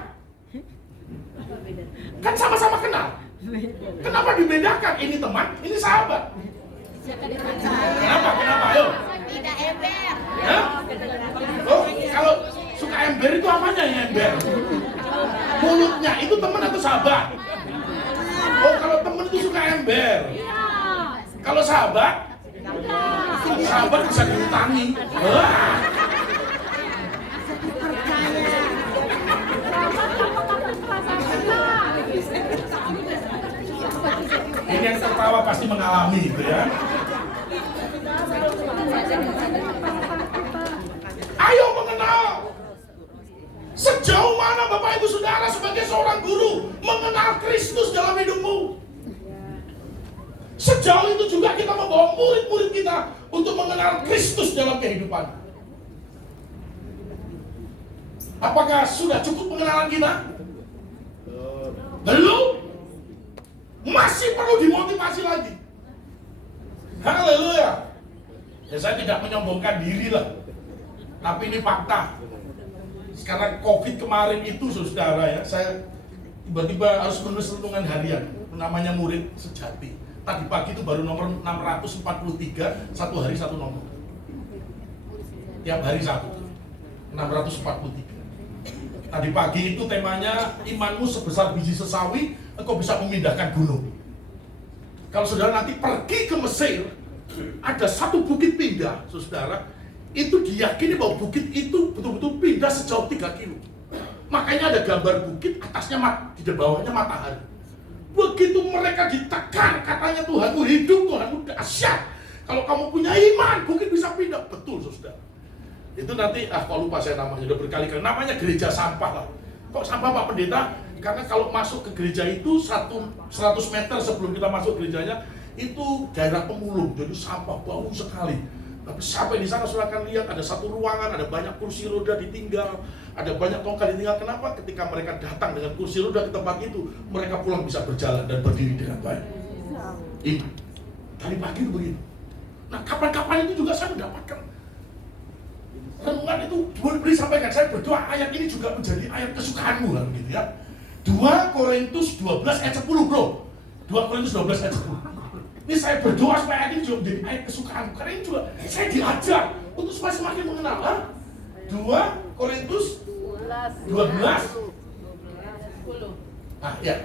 Kan sama-sama kenal. Kenapa dibedakan? Ini teman, ini sahabat. Kenapa? Ayo. Tidak ember. Hah? Oh, kalau suka ember itu apanya yang ember? Mulutnya itu teman atau sahabat? Oh, kalau teman itu suka ember. Kalau sahabat? Sahabat bisa diutangi. Wah. Ini yang tertawa pasti mengalami gitu ya. Ayo mengenal. Sejauh mana Bapak Ibu Saudara sebagai seorang guru mengenal Kristus dalam hidupmu. Sejauh itu juga kita membawa murid-murid kita untuk mengenal Kristus dalam kehidupan. Apakah sudah cukup pengenalan kita? Belum. Masih perlu dimotivasi lagi. Haleluya. Ya, saya tidak menyombongkan diri lah, tapi ini fakta. Sekarang COVID kemarin itu saudara ya, saya tiba-tiba harus menulis renungan harian namanya murid sejati. Tadi pagi itu baru nomor 643, satu hari satu nomor. Tiap hari satu, 643. Tadi pagi itu temanya imanmu sebesar biji sesawi, engkau bisa memindahkan gunung. Kalau saudara nanti pergi ke Mesir, ada satu bukit pindah, saudara, itu diyakini bahwa bukit itu betul-betul pindah sejauh 3 kilo. Makanya ada gambar bukit, atasnya di bawahnya matahari. Begitu mereka ditekan, katanya Tuhanmu hidup, Tuhanmu dahsyat. Kalau kamu punya iman, bukit bisa pindah. Betul, saudara. Itu nanti, kok lupa saya namanya, udah berkali-kali. Namanya gereja sampah lah. Kok sampah Pak Pendeta? Karena kalau masuk ke gereja itu 100 meter sebelum kita masuk gerejanya, itu daerah pemulung, jadi sampah bau sekali. Tapi sampai di sana saudara akan lihat ada satu ruangan, ada banyak kursi roda ditinggal, ada banyak tongkat ditinggal. Kenapa? Ketika mereka datang dengan kursi roda ke tempat itu, mereka pulang bisa berjalan dan berdiri dengan baik. Itu tadi pagi itu begitu. Nah, kapan-kapan itu juga saya mendapatkan renungan itu boleh sampaikan. Saya berdoa ayat ini juga menjadi ayat kesukaanmu lah, gitu ya. 2 Korintus 12 ayat 10 bro. 2 Korintus 12 ayat 10. Ini saya berdoa supaya ayat ini juga menjadi ayat kesukaan. Karena ini juga saya diajar untuk supaya semakin mengenal. 2 Korintus 12 Ah ya.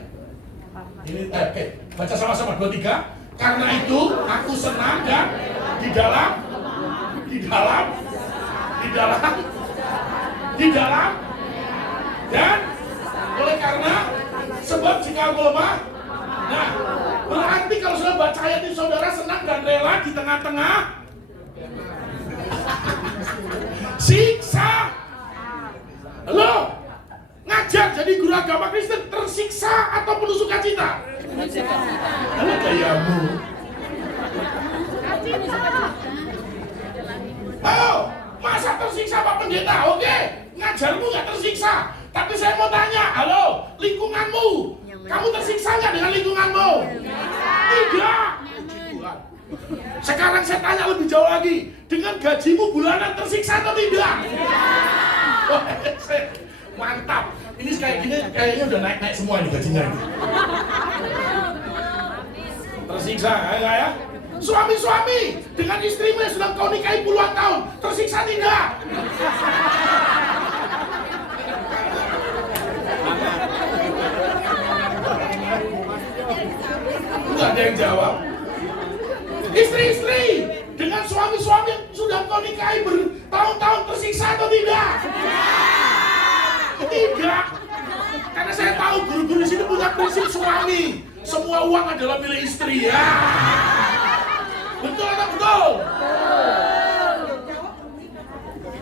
Ini oke. Baca sama-sama 2-3. Karena itu aku senang dan di dalam dan oleh karena sebab jika aku lemah. Nah, berarti kalau sudah baca ayat ini saudara senang dan rela di tengah-tengah siksa. Halo, ngajar jadi guru agama Kristen tersiksa atau penuh sukacita? Halo gayamu. Oh, masa tersiksa Pak Pendeta? Oke, ngajarmu nggak tersiksa. Tapi saya mau tanya, halo, lingkunganmu, kamu tersiksa nggak dengan lingkunganmu? Tidak. Sekarang saya tanya lebih jauh lagi, dengan gajimu bulanan tersiksa atau tidak? Mantap. Ini kayak gini, kayaknya udah naik semua ini gajinya ini. Tersiksa, enggak ya? Suami-suami dengan istrimu yang sudah kau nikahi puluhan tahun, tersiksa tidak? Enggak ada yang jawab. Istri-istri dengan suami-suami yang sudah kau nikahi bertahun-tahun tersiksa atau tidak? Tidak. Karena saya tahu guru-guru di sini punya prinsip suami. Semua uang adalah milik istri ya. Betul atau betul?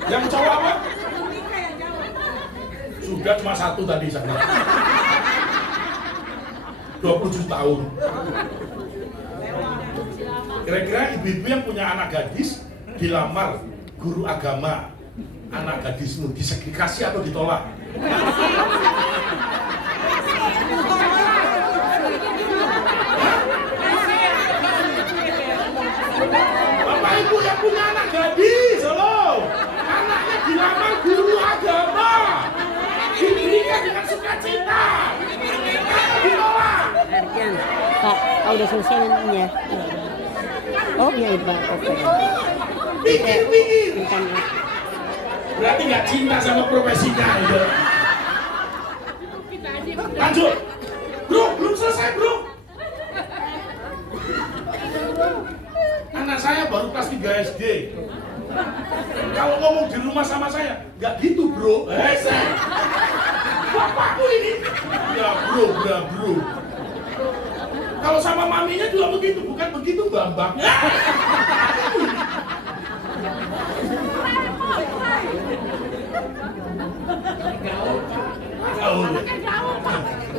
Yang cowok apa? Sudah cuma satu tadi saya. 27 tahun. Kira-kira ibu-ibu yang punya anak gadis dilamar guru agama anak gadismu dikasih atau ditolak? Bapak ibu yang punya anak gadis, halo, anaknya dilamar guru agama, diberikan dengan sukacita, ditolak. Arjan, Pak, udah selesai nantinya. Oh iya Pak, oke. Pikir-pikir. Bentar. Berarti nggak cinta sama profesinya itu. Lanjut, bro, belum selesai bro. Anak saya baru kelas 3 SD. Kalau ngomong di rumah sama saya, nggak gitu bro. Bapakku ini. Ya bro. Kalau sama maminya juga begitu, bukan begitu Bambang.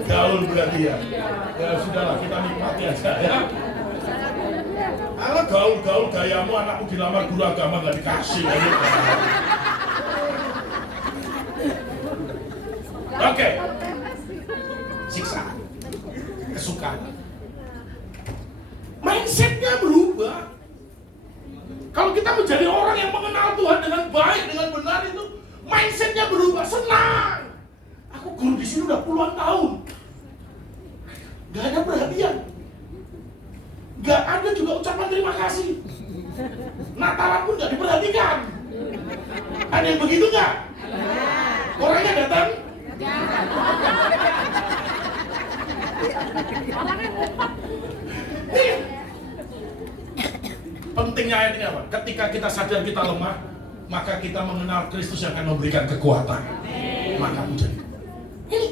Gaul Iya. Ya sudahlah, kita nikmati aja ya. Alah gaul-gaul gayamu, anakmu dilamar guru agama nggak dikasih. Oke. Siksa. Kesukaan. Mindsetnya berubah. Kalau kita menjadi orang yang mengenal Tuhan dengan baik, dengan benar itu, mindsetnya berubah. Senang. Aku guru di sini udah puluhan tahun. Gak ada perhatian. Gak ada juga ucapan terima kasih. Natalan pun gak diperhatikan. Ada yang begitu gak? Orangnya datang? Pentingnya ayat ini apa? Ketika kita sadar kita lemah, maka kita mengenal Kristus yang akan memberikan kekuatan. Maka menjadi ini.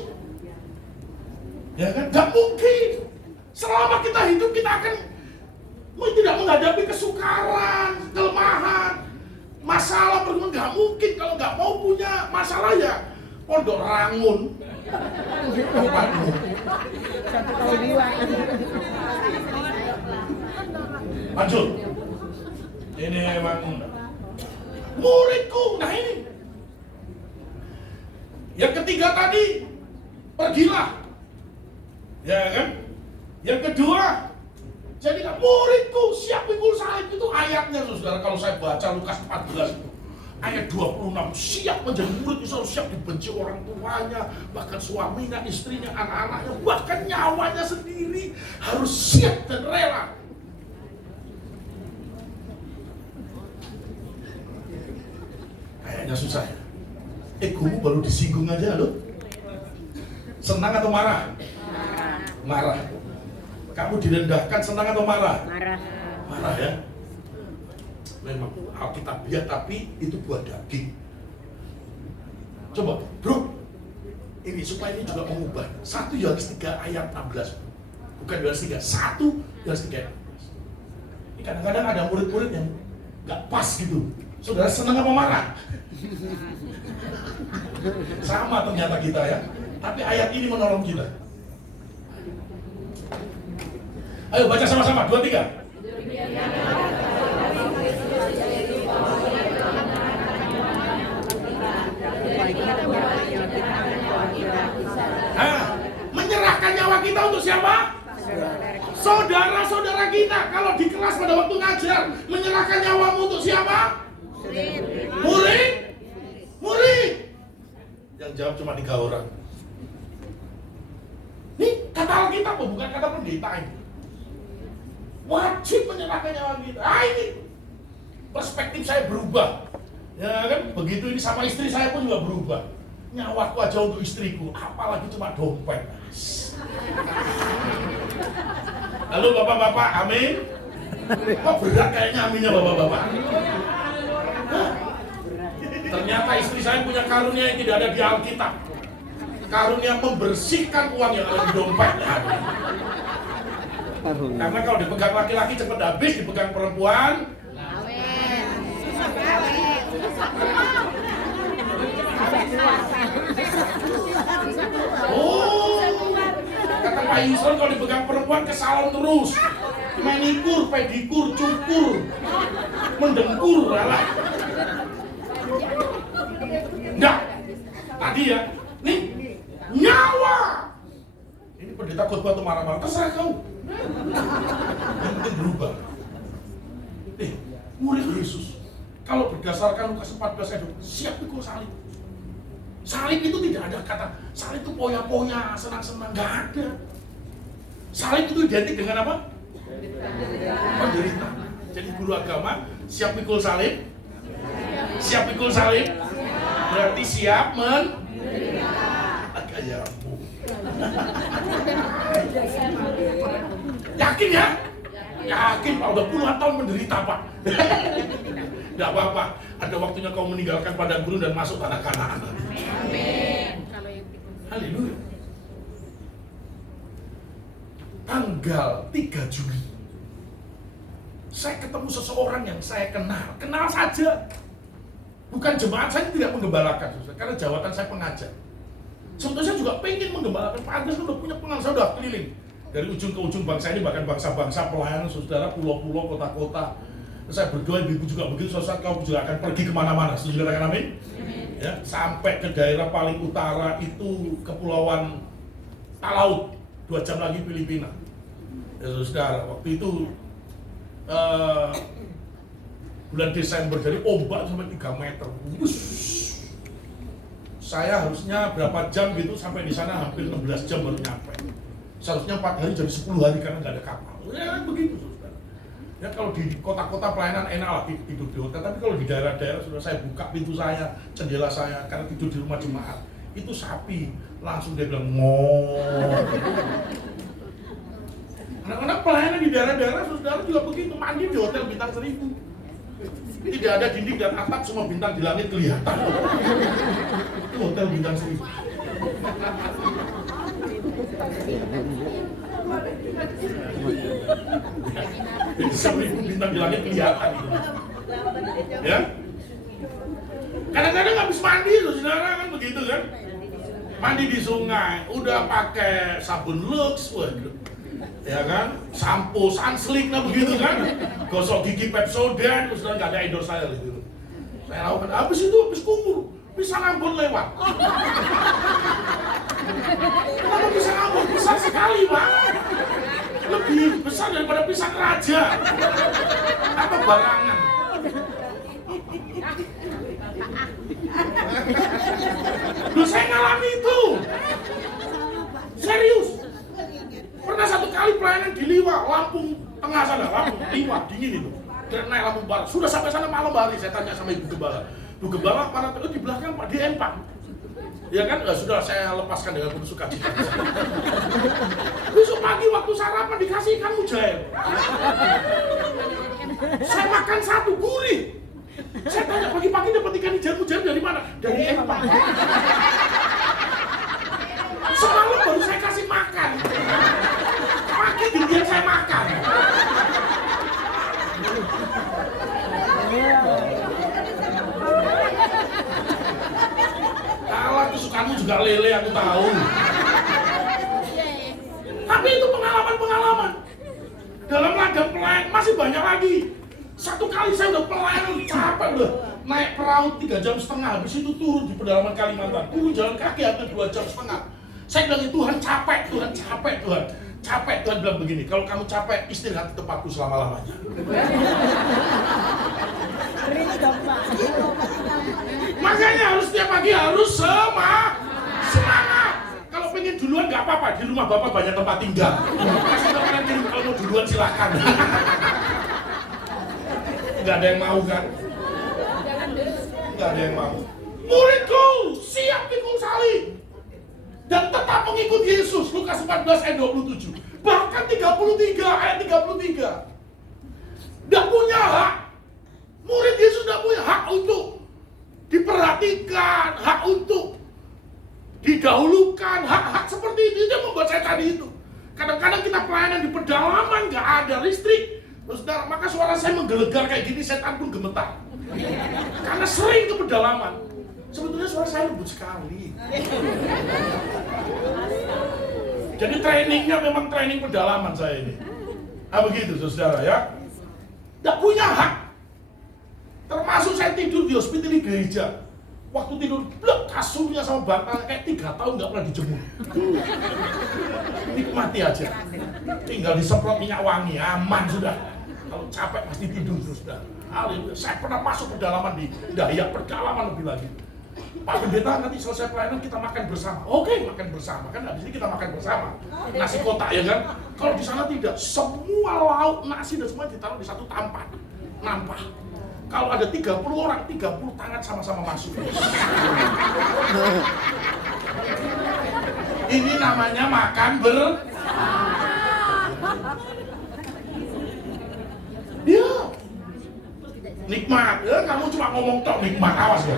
Ya kan? Gak mungkin. Selama kita hidup kita akan tidak menghadapi kesukaran, kelemahan, masalah pergumulan. Gak mungkin kalau gak mau punya masalah ya pondok rangun. Lanjut. Ini memang muridku. Nah ini. Yang ketiga tadi, pergilah. Ya kan? Yang kedua, jadi muridku siap pikul salib. Itu ayatnya saudara. Kalau saya baca Lukas 14 itu ayat 26, siap menjadi murid Yesus, siap dibenci orang tuanya, bahkan suaminya, istrinya, anak-anaknya, bahkan nyawanya sendiri harus siap dan rela. Kayaknya susah ya. Egomu baru disinggung aja loh. Senang atau marah? Marah. Kamu direndahkan senang atau marah? Marah. Marah ya. Memang alkitabiah tapi itu buah daging. Coba bro, ini supaya ini juga mengubah 1 Yohanes 3 ayat 16. Bukan Yohanes 3, 1 Yohanes 3 ayat 16. Ini kadang-kadang ada murid-murid yang gak pas gitu. Saudara senang apa marah? Sama ternyata kita ya. Tapi ayat ini menolong kita. Ayo baca sama-sama, 2, 3. Menyerahkan nyawa kita untuk siapa? Saudara-saudara kita. Kalau di kelas pada waktu ngajar, menyerahkan nyawamu untuk siapa? Murid. Murid. Yang jawab cuma 3 orang. Nih kata Alkitab, bukan kata pendeta ini. Wajib menyerahkan nyawa kita. Ini perspektif saya berubah. Ya kan, begitu ini sama istri saya pun juga berubah. Nyawaku aja untuk istriku, apalagi cuma dompet. Halo bapak-bapak, amin. Kok berat kayaknya aminnya bapak-bapak? Ternyata istri saya punya karunia yang tidak ada di Alkitab. Karunia membersihkan uang yang ada di dompet. Karena kalau dipegang laki-laki cepat habis, dipegang perempuan kata Pak Yusron, kalau dipegang perempuan ke salon terus, manikur, pedikur, cukur, mendengkur, alah. Enggak, tadi ya, nih nyawa. Ini pendeta khotbah atau marah-marah, terserah kau. Yang penting berubah. Murid Yesus, kalau berdasarkan Lukas 14 ayat 2, siap pikul salib. Salib itu tidak ada kata salib itu poya-poya, senang-senang, nggak ada. Salib itu identik dengan apa? Penderitaan. Jadi guru agama siap pikul salib. Siap pikul salib berarti siap gayamu. Yakin ya? Yakin Pak, udah puluhan tahun menderita Pak. Gak apa-apa, ada waktunya kau meninggalkan padang gurun dan masuk tanah Kanaan. Amin. Haleluya. Tanggal 3 Juli saya ketemu seseorang yang saya kenal saja. Bukan jemaat, saya tidak menggembalakan, karena jabatan saya pengajar. Sebetulnya saya juga pengen menggembalakan Pak Agus, udah punya pengalaman, saya udah keliling dari ujung ke ujung bangsa ini, bahkan bangsa-bangsa pelayanan, saudara, pulau-pulau, kota-kota. Saya berdoa ibu juga begitu, suatu saat kamu juga akan pergi kemana-mana, saudara, kan amin? Ya, sampai ke daerah paling utara itu Kepulauan Talaut, 2 jam lagi Filipina. Ya saudara, waktu itu bulan Desember, jadi ombak sampai 3 meter. Saya harusnya berapa jam gitu sampai di sana, hampir 16 jam baru nyampe. Seharusnya 4 hari jadi 10 hari karena nggak ada kapal. Ya begitu saudara. Ya kalau di kota-kota pelayanan enak lah tidur di hotel, tapi kalau di daerah-daerah sudah saya buka pintu saya, jendela saya karena tidur di rumah jemaat, itu sapi langsung dia bilang ngomong. Anak-anak pelayanan di daerah-daerah saudara juga begitu, mandi di hotel bintang 1000. Tidak ada dinding dan atap, semua bintang di langit kelihatan. Itu hotel bintang 1000. Jadi 1000 bintang di langit kelihatan gitu. Ya. Kadang-kadang habis mandi tuh saudara kan begitu kan. Mandi di sungai, udah pakai sabun Lux, waduh. Ya kan, sampo, sunslick, nah begitu kan, gosok gigi Pepsodent, terus nggak ada endorse saya gitu. Saya lakukan, habis itu habis kumur, pisang Ambon lewat. Kenapa pisang Ambon? Besar sekali Pak, lebih besar daripada pisang raja. Apa barangan? Loh, saya ngalami itu, serius. Pernah satu kali pelayanan di Liwa, Lampung Tengah sana, Lampung, Liwa, dingin itu. Dan naik Lampung Barat, sudah sampai sana malam hari, saya tanya sama Ibu Gembala. Bu Gembala, mana tuh di belakang Pak, di Empang. Ya kan, sudah saya lepaskan dengan penuh sukacita. Besok pagi waktu sarapan dikasih ikan mujair. Saya makan satu, gurih. Saya tanya pagi-pagi dapat ikan mujair dari mana? Dari Empang. Semalam baru saya kasih makan. Pagi duluan saya makan. Kalau kesukaanmu juga lele, aku tahu. Tapi itu pengalaman-pengalaman. Dalam ladang pelayan masih banyak lagi. Satu kali saya udah pelayan capek udah naik perahu 3,5 jam, habis itu turun di pedalaman Kalimantan, turun jalan kaki hampir 2,5 jam. Saya bilang, Tuhan capek, Tuhan capek, Tuhan capek. Tuhan bilang begini, kalau kamu capek istirahat di tempatku selama-lamanya. Makanya harus setiap pagi harus semangat. Kalau pengen duluan nggak apa-apa, di rumah Bapak banyak tempat tinggal. Kasih teman kirim, kalau mau duluan silakan. Nggak ada yang mau kan? Nggak ada yang mau. Muridku siap pikul salib dan tetap mengikut Yesus. Lukas 14 ayat 27. Bahkan 33 ayat 33. Tidak punya hak. Murid Yesus tidak punya hak untuk diperhatikan, hak untuk didahulukan, hak-hak seperti itu. Itu yang membuat saya tadi itu. Kadang-kadang kita pelayanan di pedalaman, nggak ada listrik. Terus, maka suara saya menggelegar kayak gini, setan pun gemetar. Karena sering ke pedalaman. Sebetulnya suara saya lembut sekali. Jadi trainingnya memang training pedalaman saya ini. Nah begitu saudara ya. Tidak punya hak. Termasuk saya tidur di hospital di gereja. Waktu tidur, blok kasurnya sama bantalnya kayak 3 tahun nggak pernah dijemur. Nikmati aja. Tinggal disemprot minyak wangi, aman sudah. Kalau capek pasti tidur sudah. Saya pernah masuk pedalaman di Dayak, pedalaman lebih lagi. Pak Pendeta, nanti selesai pelayanan kita makan bersama. Oke, makan bersama. Kan habis ini kita makan bersama. Nasi kotak ya kan? Kalau di sana tidak, semua lauk, nasi dan semua ditaruh di satu tampan. Nampah. Kalau ada 30 orang, 30 tangan sama-sama masuk. Ini namanya makan ya. Nikmat. Ya, kamu cuma ngomong tok nikmat, awas ya.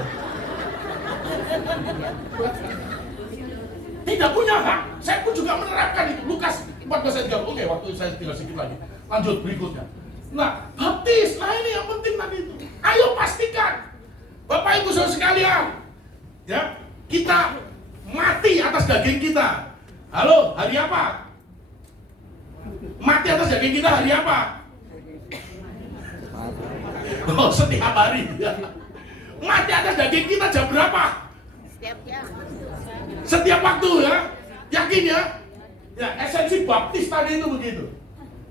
Tidak punya hak. Saya pun juga menerapkan itu. Lukas 14 ayat 3. Oke, waktu saya tinggal sedikit lagi. Lanjut berikutnya. Nah, baptis. Nah ini yang penting tadi itu. Ayo pastikan, Bapak Ibu Saudara sekalian, ya, kita mati atas daging kita. Halo, hari apa? Mati atas daging kita hari apa? Oh, setiap hari. Mati atas daging kita jam berapa? Setiap jam. Setiap waktu ya. Yakin ya? Ya, esensi baptis tadi itu begitu.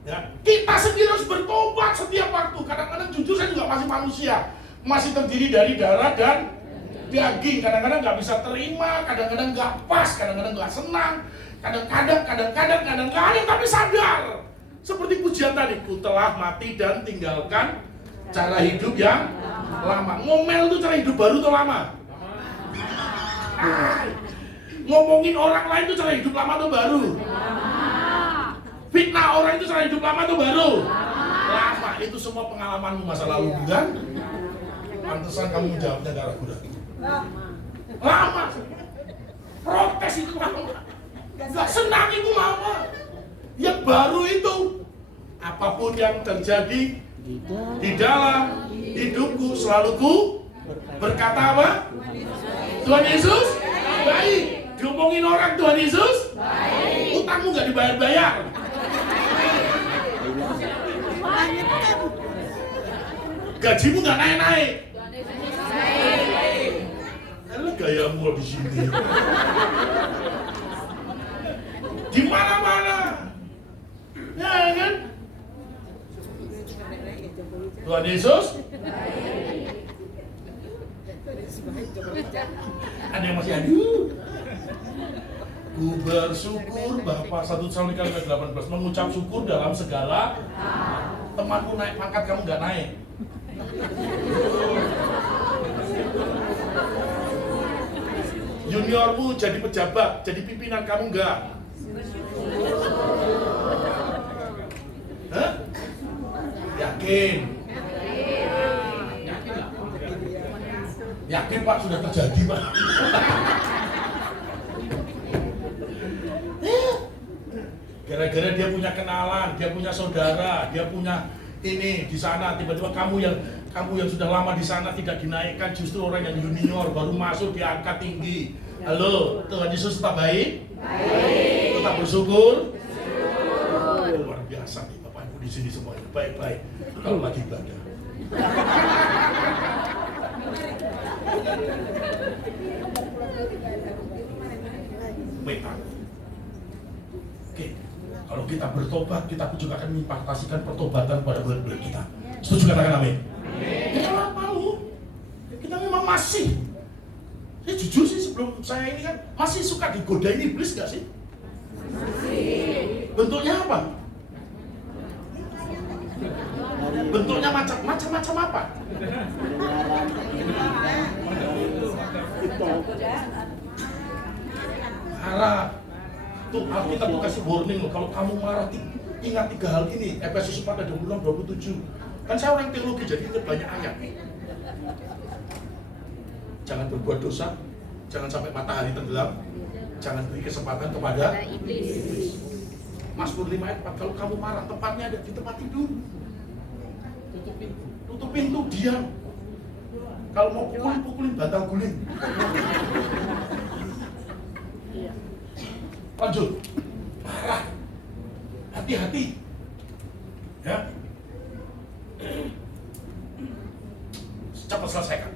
Ya, kita sendiri harus bertobat setiap waktu. Kadang-kadang jujur saya juga masih manusia, masih terdiri dari darah dan daging. Kadang-kadang nggak bisa terima, kadang-kadang nggak pas, kadang-kadang nggak senang, kadang-kadang tapi sadar. Seperti pujian tadi, ku telah mati dan tinggalkan cara hidup yang lama. Ngomel itu cara hidup baru atau lama? Ngomongin orang lain itu cara hidup lama atau baru? Fitnah orang itu cara hidup lama atau baru? Lama. Itu semua pengalamanmu masa lalu, bukan? Pantesan kamu menjawabnya gak ragu-ragu. Lama. Protes itu lama. Gak senang itu lama. Yang baru itu, apapun yang terjadi di dalam hidupku, selalu ku berkata apa? Tuhan Yesus baik. Diomongin orang Tuhan Yesus baik. Utangmu gak dibayar-bayar. Gajimu gak naik-naik. Elah gayamu di sini. Di mana-mana. Ya kan? Tuhan Yesus. Ada yang masih aduh. Ku bersyukur Bapa, 1 Tesalonika 18 mengucap syukur dalam segala. Temanku naik pangkat, kamu gak naik. Juniormu jadi pejabat, jadi pimpinan, kamu enggak. Hah? Yakin? Yakin Pak, sudah terjadi Pak. Gara-gara dia punya kenalan, dia punya saudara, dia punya ini di sana, tiba-tiba kamu yang sudah lama di sana tidak dinaikkan, justru orang yang junior baru masuk diangkat tinggi. Halo, Tuhan Yesus tetap baik? Baik. Tetap bersyukur? Bersyukur. Luar biasa nih Bapak Ibu di sini semuanya. Baik-baik. Kalau lagi ibadah. Meta. Oke. Kalau kita bertobat, kita juga akan mengimplementasikan pertobatan pada murid-murid kita. Setuju katakan amin? Kita nggak malu. Kita memang masih. Saya jujur sih sebelum saya ini kan masih suka digodain iblis nggak sih? Masih. Bentuknya apa? Bentuknya macam-macam apa? Marah. Tuh Alkitab tuh kasih warning loh, kalau kamu marah ingat 3 hal ini. Efesus 4 ayat 26-27. Kan saya orang teologi jadi ingat banyak ayat. Jangan berbuat dosa, jangan sampai matahari tenggelam, jangan beri kesempatan kepada iblis. Mazmur 5 ayat 4, kalau kamu marah, tempatnya ada di tempat tidur. Tutup pintu, diam. Kalau mau pukulin bantal guling. Lanjut. Marah. Hati-hati. Ya. Cepat selesaikan.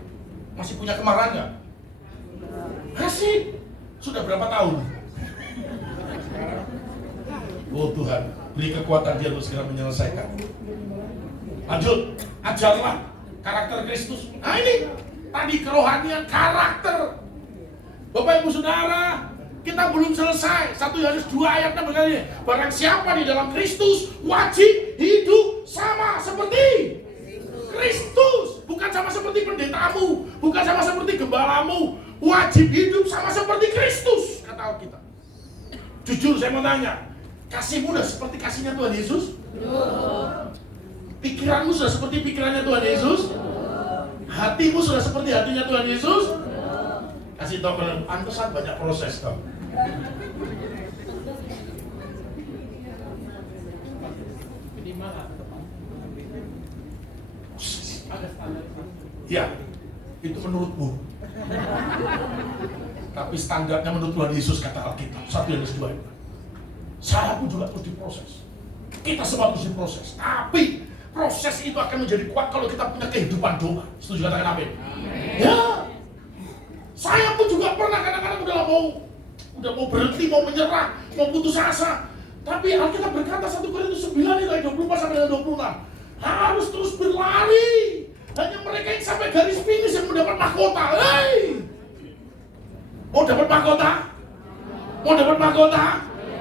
Masih punya kemarahan nggak? Masih. Sudah berapa tahun? Oh Tuhan, beri kekuatan dia untuk segera menyelesaikan. Lanjut, ajarlah karakter Kristus. Nah ini, tadi kerohanian karakter. Bapak Ibu Saudara, kita belum selesai. 1 Yohanes 2 ayat 6 berkali. Barang siapa di dalam Kristus wajib hidup sama seperti Kristus. Bukan sama seperti pendetamu, bukan sama seperti gembalamu. Wajib hidup sama seperti Kristus, kata Alkitab. Jujur saya mau tanya, kasihmu sudah seperti kasihnya Tuhan Yesus? Pikiranmu sudah seperti pikirannya Tuhan Yesus? Hatimu sudah seperti hatinya Tuhan Yesus? Kasih tahu kalian, pantesan banyak proses tau. Ya, itu menurutmu. Tapi standarnya menurut Tuhan Yesus kata Alkitab 1 Yohanes 2. Saya pun juga terus diproses. Kita semua terus diproses. Tapi proses itu akan menjadi kuat kalau kita punya kehidupan doa. Setuju katakan amin? Ya. Saya pun juga pernah kadang-kadang udah mau berhenti, mau menyerah, mau putus asa. Tapi Alkitab berkata 1 Korintus 9 ayat 24 sampai 26 harus terus berlari. Hanya mereka yang sampai garis finish yang mendapat mahkota. Hei! Mau dapat mahkota? Mau dapat mahkota?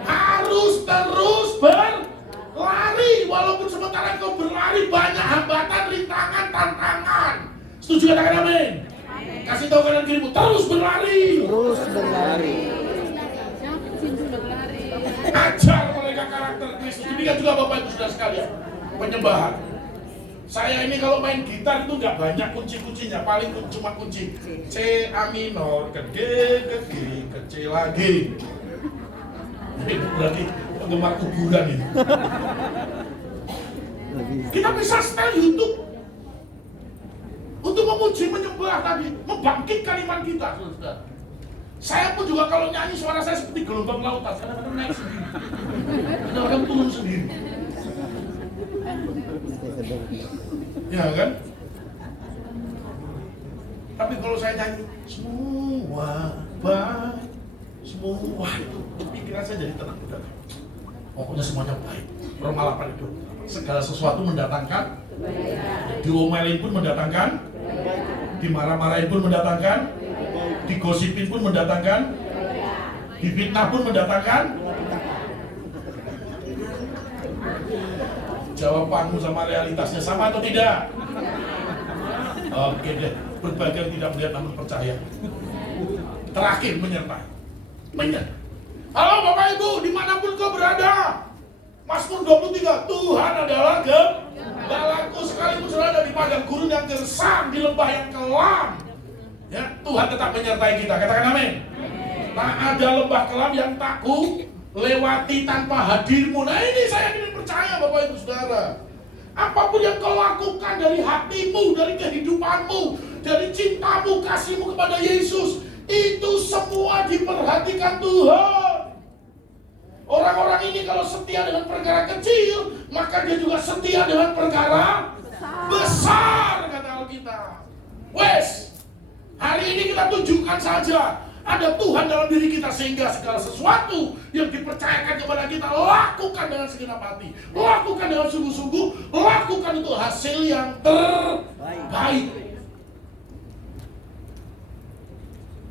Harus terus berlari. Walaupun sementara kau berlari banyak hambatan, rintangan, tantangan. Setuju katakan amin? Kasih tahu kanan kirimu, terus berlari. Terus berlari. Ajar mereka karakter Kristus. Demikian juga Bapak Ibu Saudara sekalian. Penyembahan. Saya ini kalau main gitar itu nggak banyak kunci-kuncinya, paling cuma kunci C, A minor, ke D, ke G, ke C lagi. Itu berarti penggemar kuburan ini. Kita bisa setel YouTube untuk memuji, menyembah tadi, membangkitkan iman kita, saudara. Saya pun juga kalau nyanyi suara saya seperti gelombang lautan, kadang-kadang naik sendiri, kadang-kadang turun sendiri. Ya kan? Tapi kalau saya nyanyi semua baik, semua itu pikiran saya jadi tenang udah. Pokoknya semuanya baik. Roma 8 itu segala sesuatu mendatangkan, diomelin pun mendatangkan, dimarah-marahin pun mendatangkan, digosipin pun mendatangkan, difitnah pun mendatangkan. Jawabanmu sama realitasnya sama atau tidak? Oke deh, berbagai yang tidak melihat namun percaya. Terakhir menyertai. Halo Bapak Ibu, dimanapun kau berada, Mazmur 23, Tuhan adalah gembalaku sekalipun sudah ada di padang gurun yang gersang, di lembah yang kelam. Ya, Tuhan tetap menyertai kita. Katakan amin. Tak ada lembah kelam yang tak ku lewati tanpa hadirmu. Nah ini saya ingin percaya Bapak Ibu Saudara. Apapun yang kau lakukan dari hatimu, dari kehidupanmu, dari cintamu, kasihmu kepada Yesus, itu semua diperhatikan Tuhan. Orang-orang ini kalau setia dengan perkara kecil, maka dia juga setia dengan perkara besar, kata Alkitab. Wes, hari ini kita tunjukkan saja ada Tuhan dalam diri kita, sehingga segala sesuatu yang dipercayakan kepada kita lakukan dengan segenap hati, lakukan dengan sungguh-sungguh, lakukan untuk hasil yang terbaik.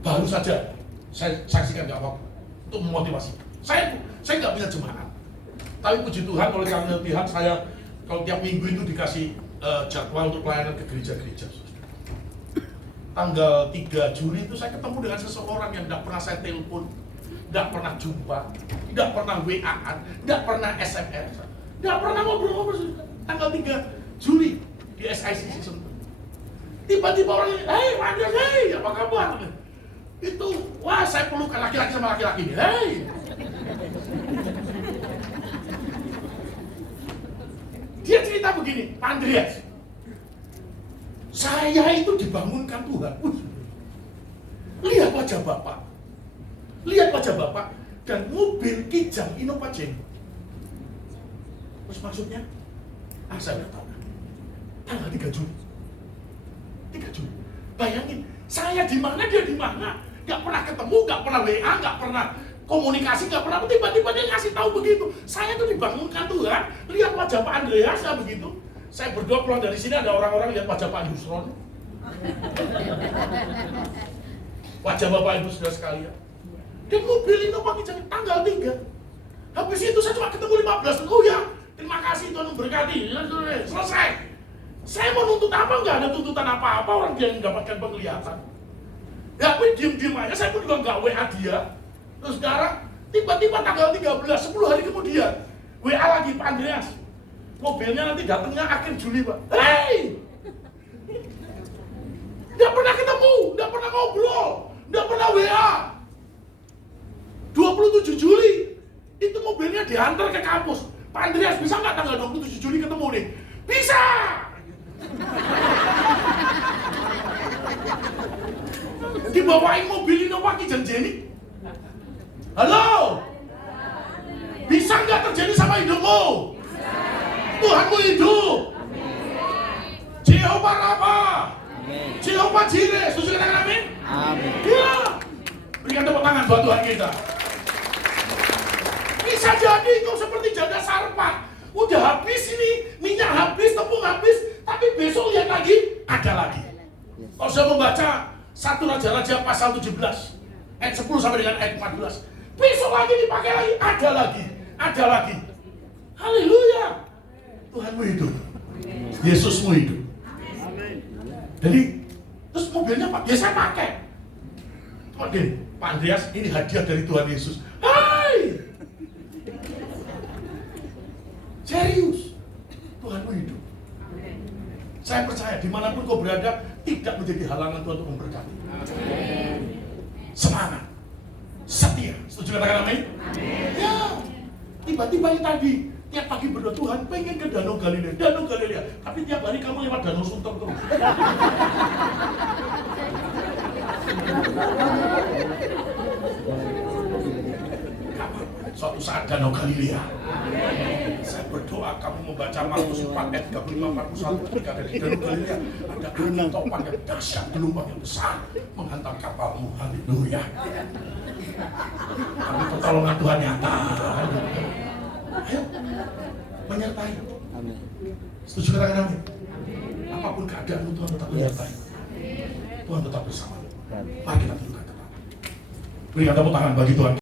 Baru saja saya saksikan gak apa-apa untuk memotivasi. Saya nggak punya jemaat, tapi puji Tuhan oleh karena Tuhan saya kalau tiap minggu itu dikasih jadwal untuk pelayanan ke gereja-gereja. Tanggal 3 Juli itu saya ketemu dengan seseorang yang tidak pernah saya telepon, tidak pernah jumpa, tidak pernah WA-an, tidak pernah SMS, tidak pernah ngobrol-ngobrol. Tanggal 3 Juli di SICC Sentul. Tiba-tiba orang ini, hei Andreas, hei apa kabar? Itu, wah saya pelukan laki-laki sama laki-laki ini, hei. Dia cerita begini, Pak Andreas, saya itu dibangunkan Tuhan. Lihat wajah Bapak. Lihat wajah Bapak dan mobil Kijang Innova Jenggo. Terus maksudnya? Saya udah tahu. Tanggal 3 Juli. 3 Juli. Bayangin, saya di mana, dia di mana. Gak pernah ketemu, gak pernah WA, gak pernah komunikasi, gak pernah. Tiba-tiba dia ngasih tahu begitu. Saya itu dibangunkan Tuhan. Lihat wajah Pak Andreas ya begitu. Saya berdoa pulang dari sini ada orang-orang lihat wajah Pak Yusron. Wajah Bapak Ibu Saudara sekalian. Dan mobil Innova Kijang tanggal 3. Habis itu saya cuma ketemu 15. Oh ya, terima kasih Tuhan memberkati. Selesai. Saya mau nuntut apa? Enggak ada tuntutan apa-apa, orang dia mendapatkan penglihatan. Ya, tapi diem-diem aja, saya pun juga enggak WA dia. Terus sekarang, tiba-tiba tanggal 13, 10 hari kemudian, WA lagi Pak Andreas. Mobilnya nanti datangnya akhir Juli, Pak. Hei! Nggak pernah ketemu, nggak pernah ngobrol, nggak pernah WA. 27 Juli, itu mobilnya diantar ke kampus. Pak Andreas, bisa nggak tanggal 27 Juli ketemu nih? Bisa! Dibawain mobil Innova Pak Ki Jenjeni? Halo? Bisa nggak terjadi sama hidupmu? Tuhanmu hidup. Jehovah Rafa, Jehovah Jireh, setuju katakan amin? Amin. Ya. Berikan tepuk tangan buat Tuhan kita. Bisa jadi kau seperti janda Sarpat. Udah habis ini, minyak habis, tepung habis, tapi besok lihat lagi, ada lagi. Kalau sudah membaca 1 Raja-Raja pasal 17, ayat 10 sampai dengan ayat 14, besok lagi dipakai lagi, ada lagi, ada lagi. Haleluya. Tuhanmu hidup. Yesusmu hidup. Jadi, terus mobilnya Pak, ya saya pakai. Oke, Pak Andreas, ini hadiah dari Tuhan Yesus. Hai! Serius, Tuhanmu hidup. Saya percaya dimanapun kau berada, tidak menjadi halangan Tuhan untuk memberkati. Semangat, setia. Setuju katakan amin? Ya, tiba-tiba yang tadi, tiap pagi berdoa, Tuhan pengen ke Danau Galilea. Tapi tiap hari kamu lewat Danau Sunter terus. Suatu saat Danau Galilea. Saya berdoa kamu membaca Markus 4 ayat 35-41 ketika ada di Danau Galilea ada angin topan yang dahsyat, gelombang yang besar menghantam kapalmu. Haleluya. Tapi pertolongan Tuhan nyata. Ayo menyertai. Amin. Setuju katakan amin? Apapun keadaanmu Tuhan tetap menyertai. Tuhan tetap bersama. Mari kita tundukkan kepala. Berikan tepuk tangan bagi Tuhan.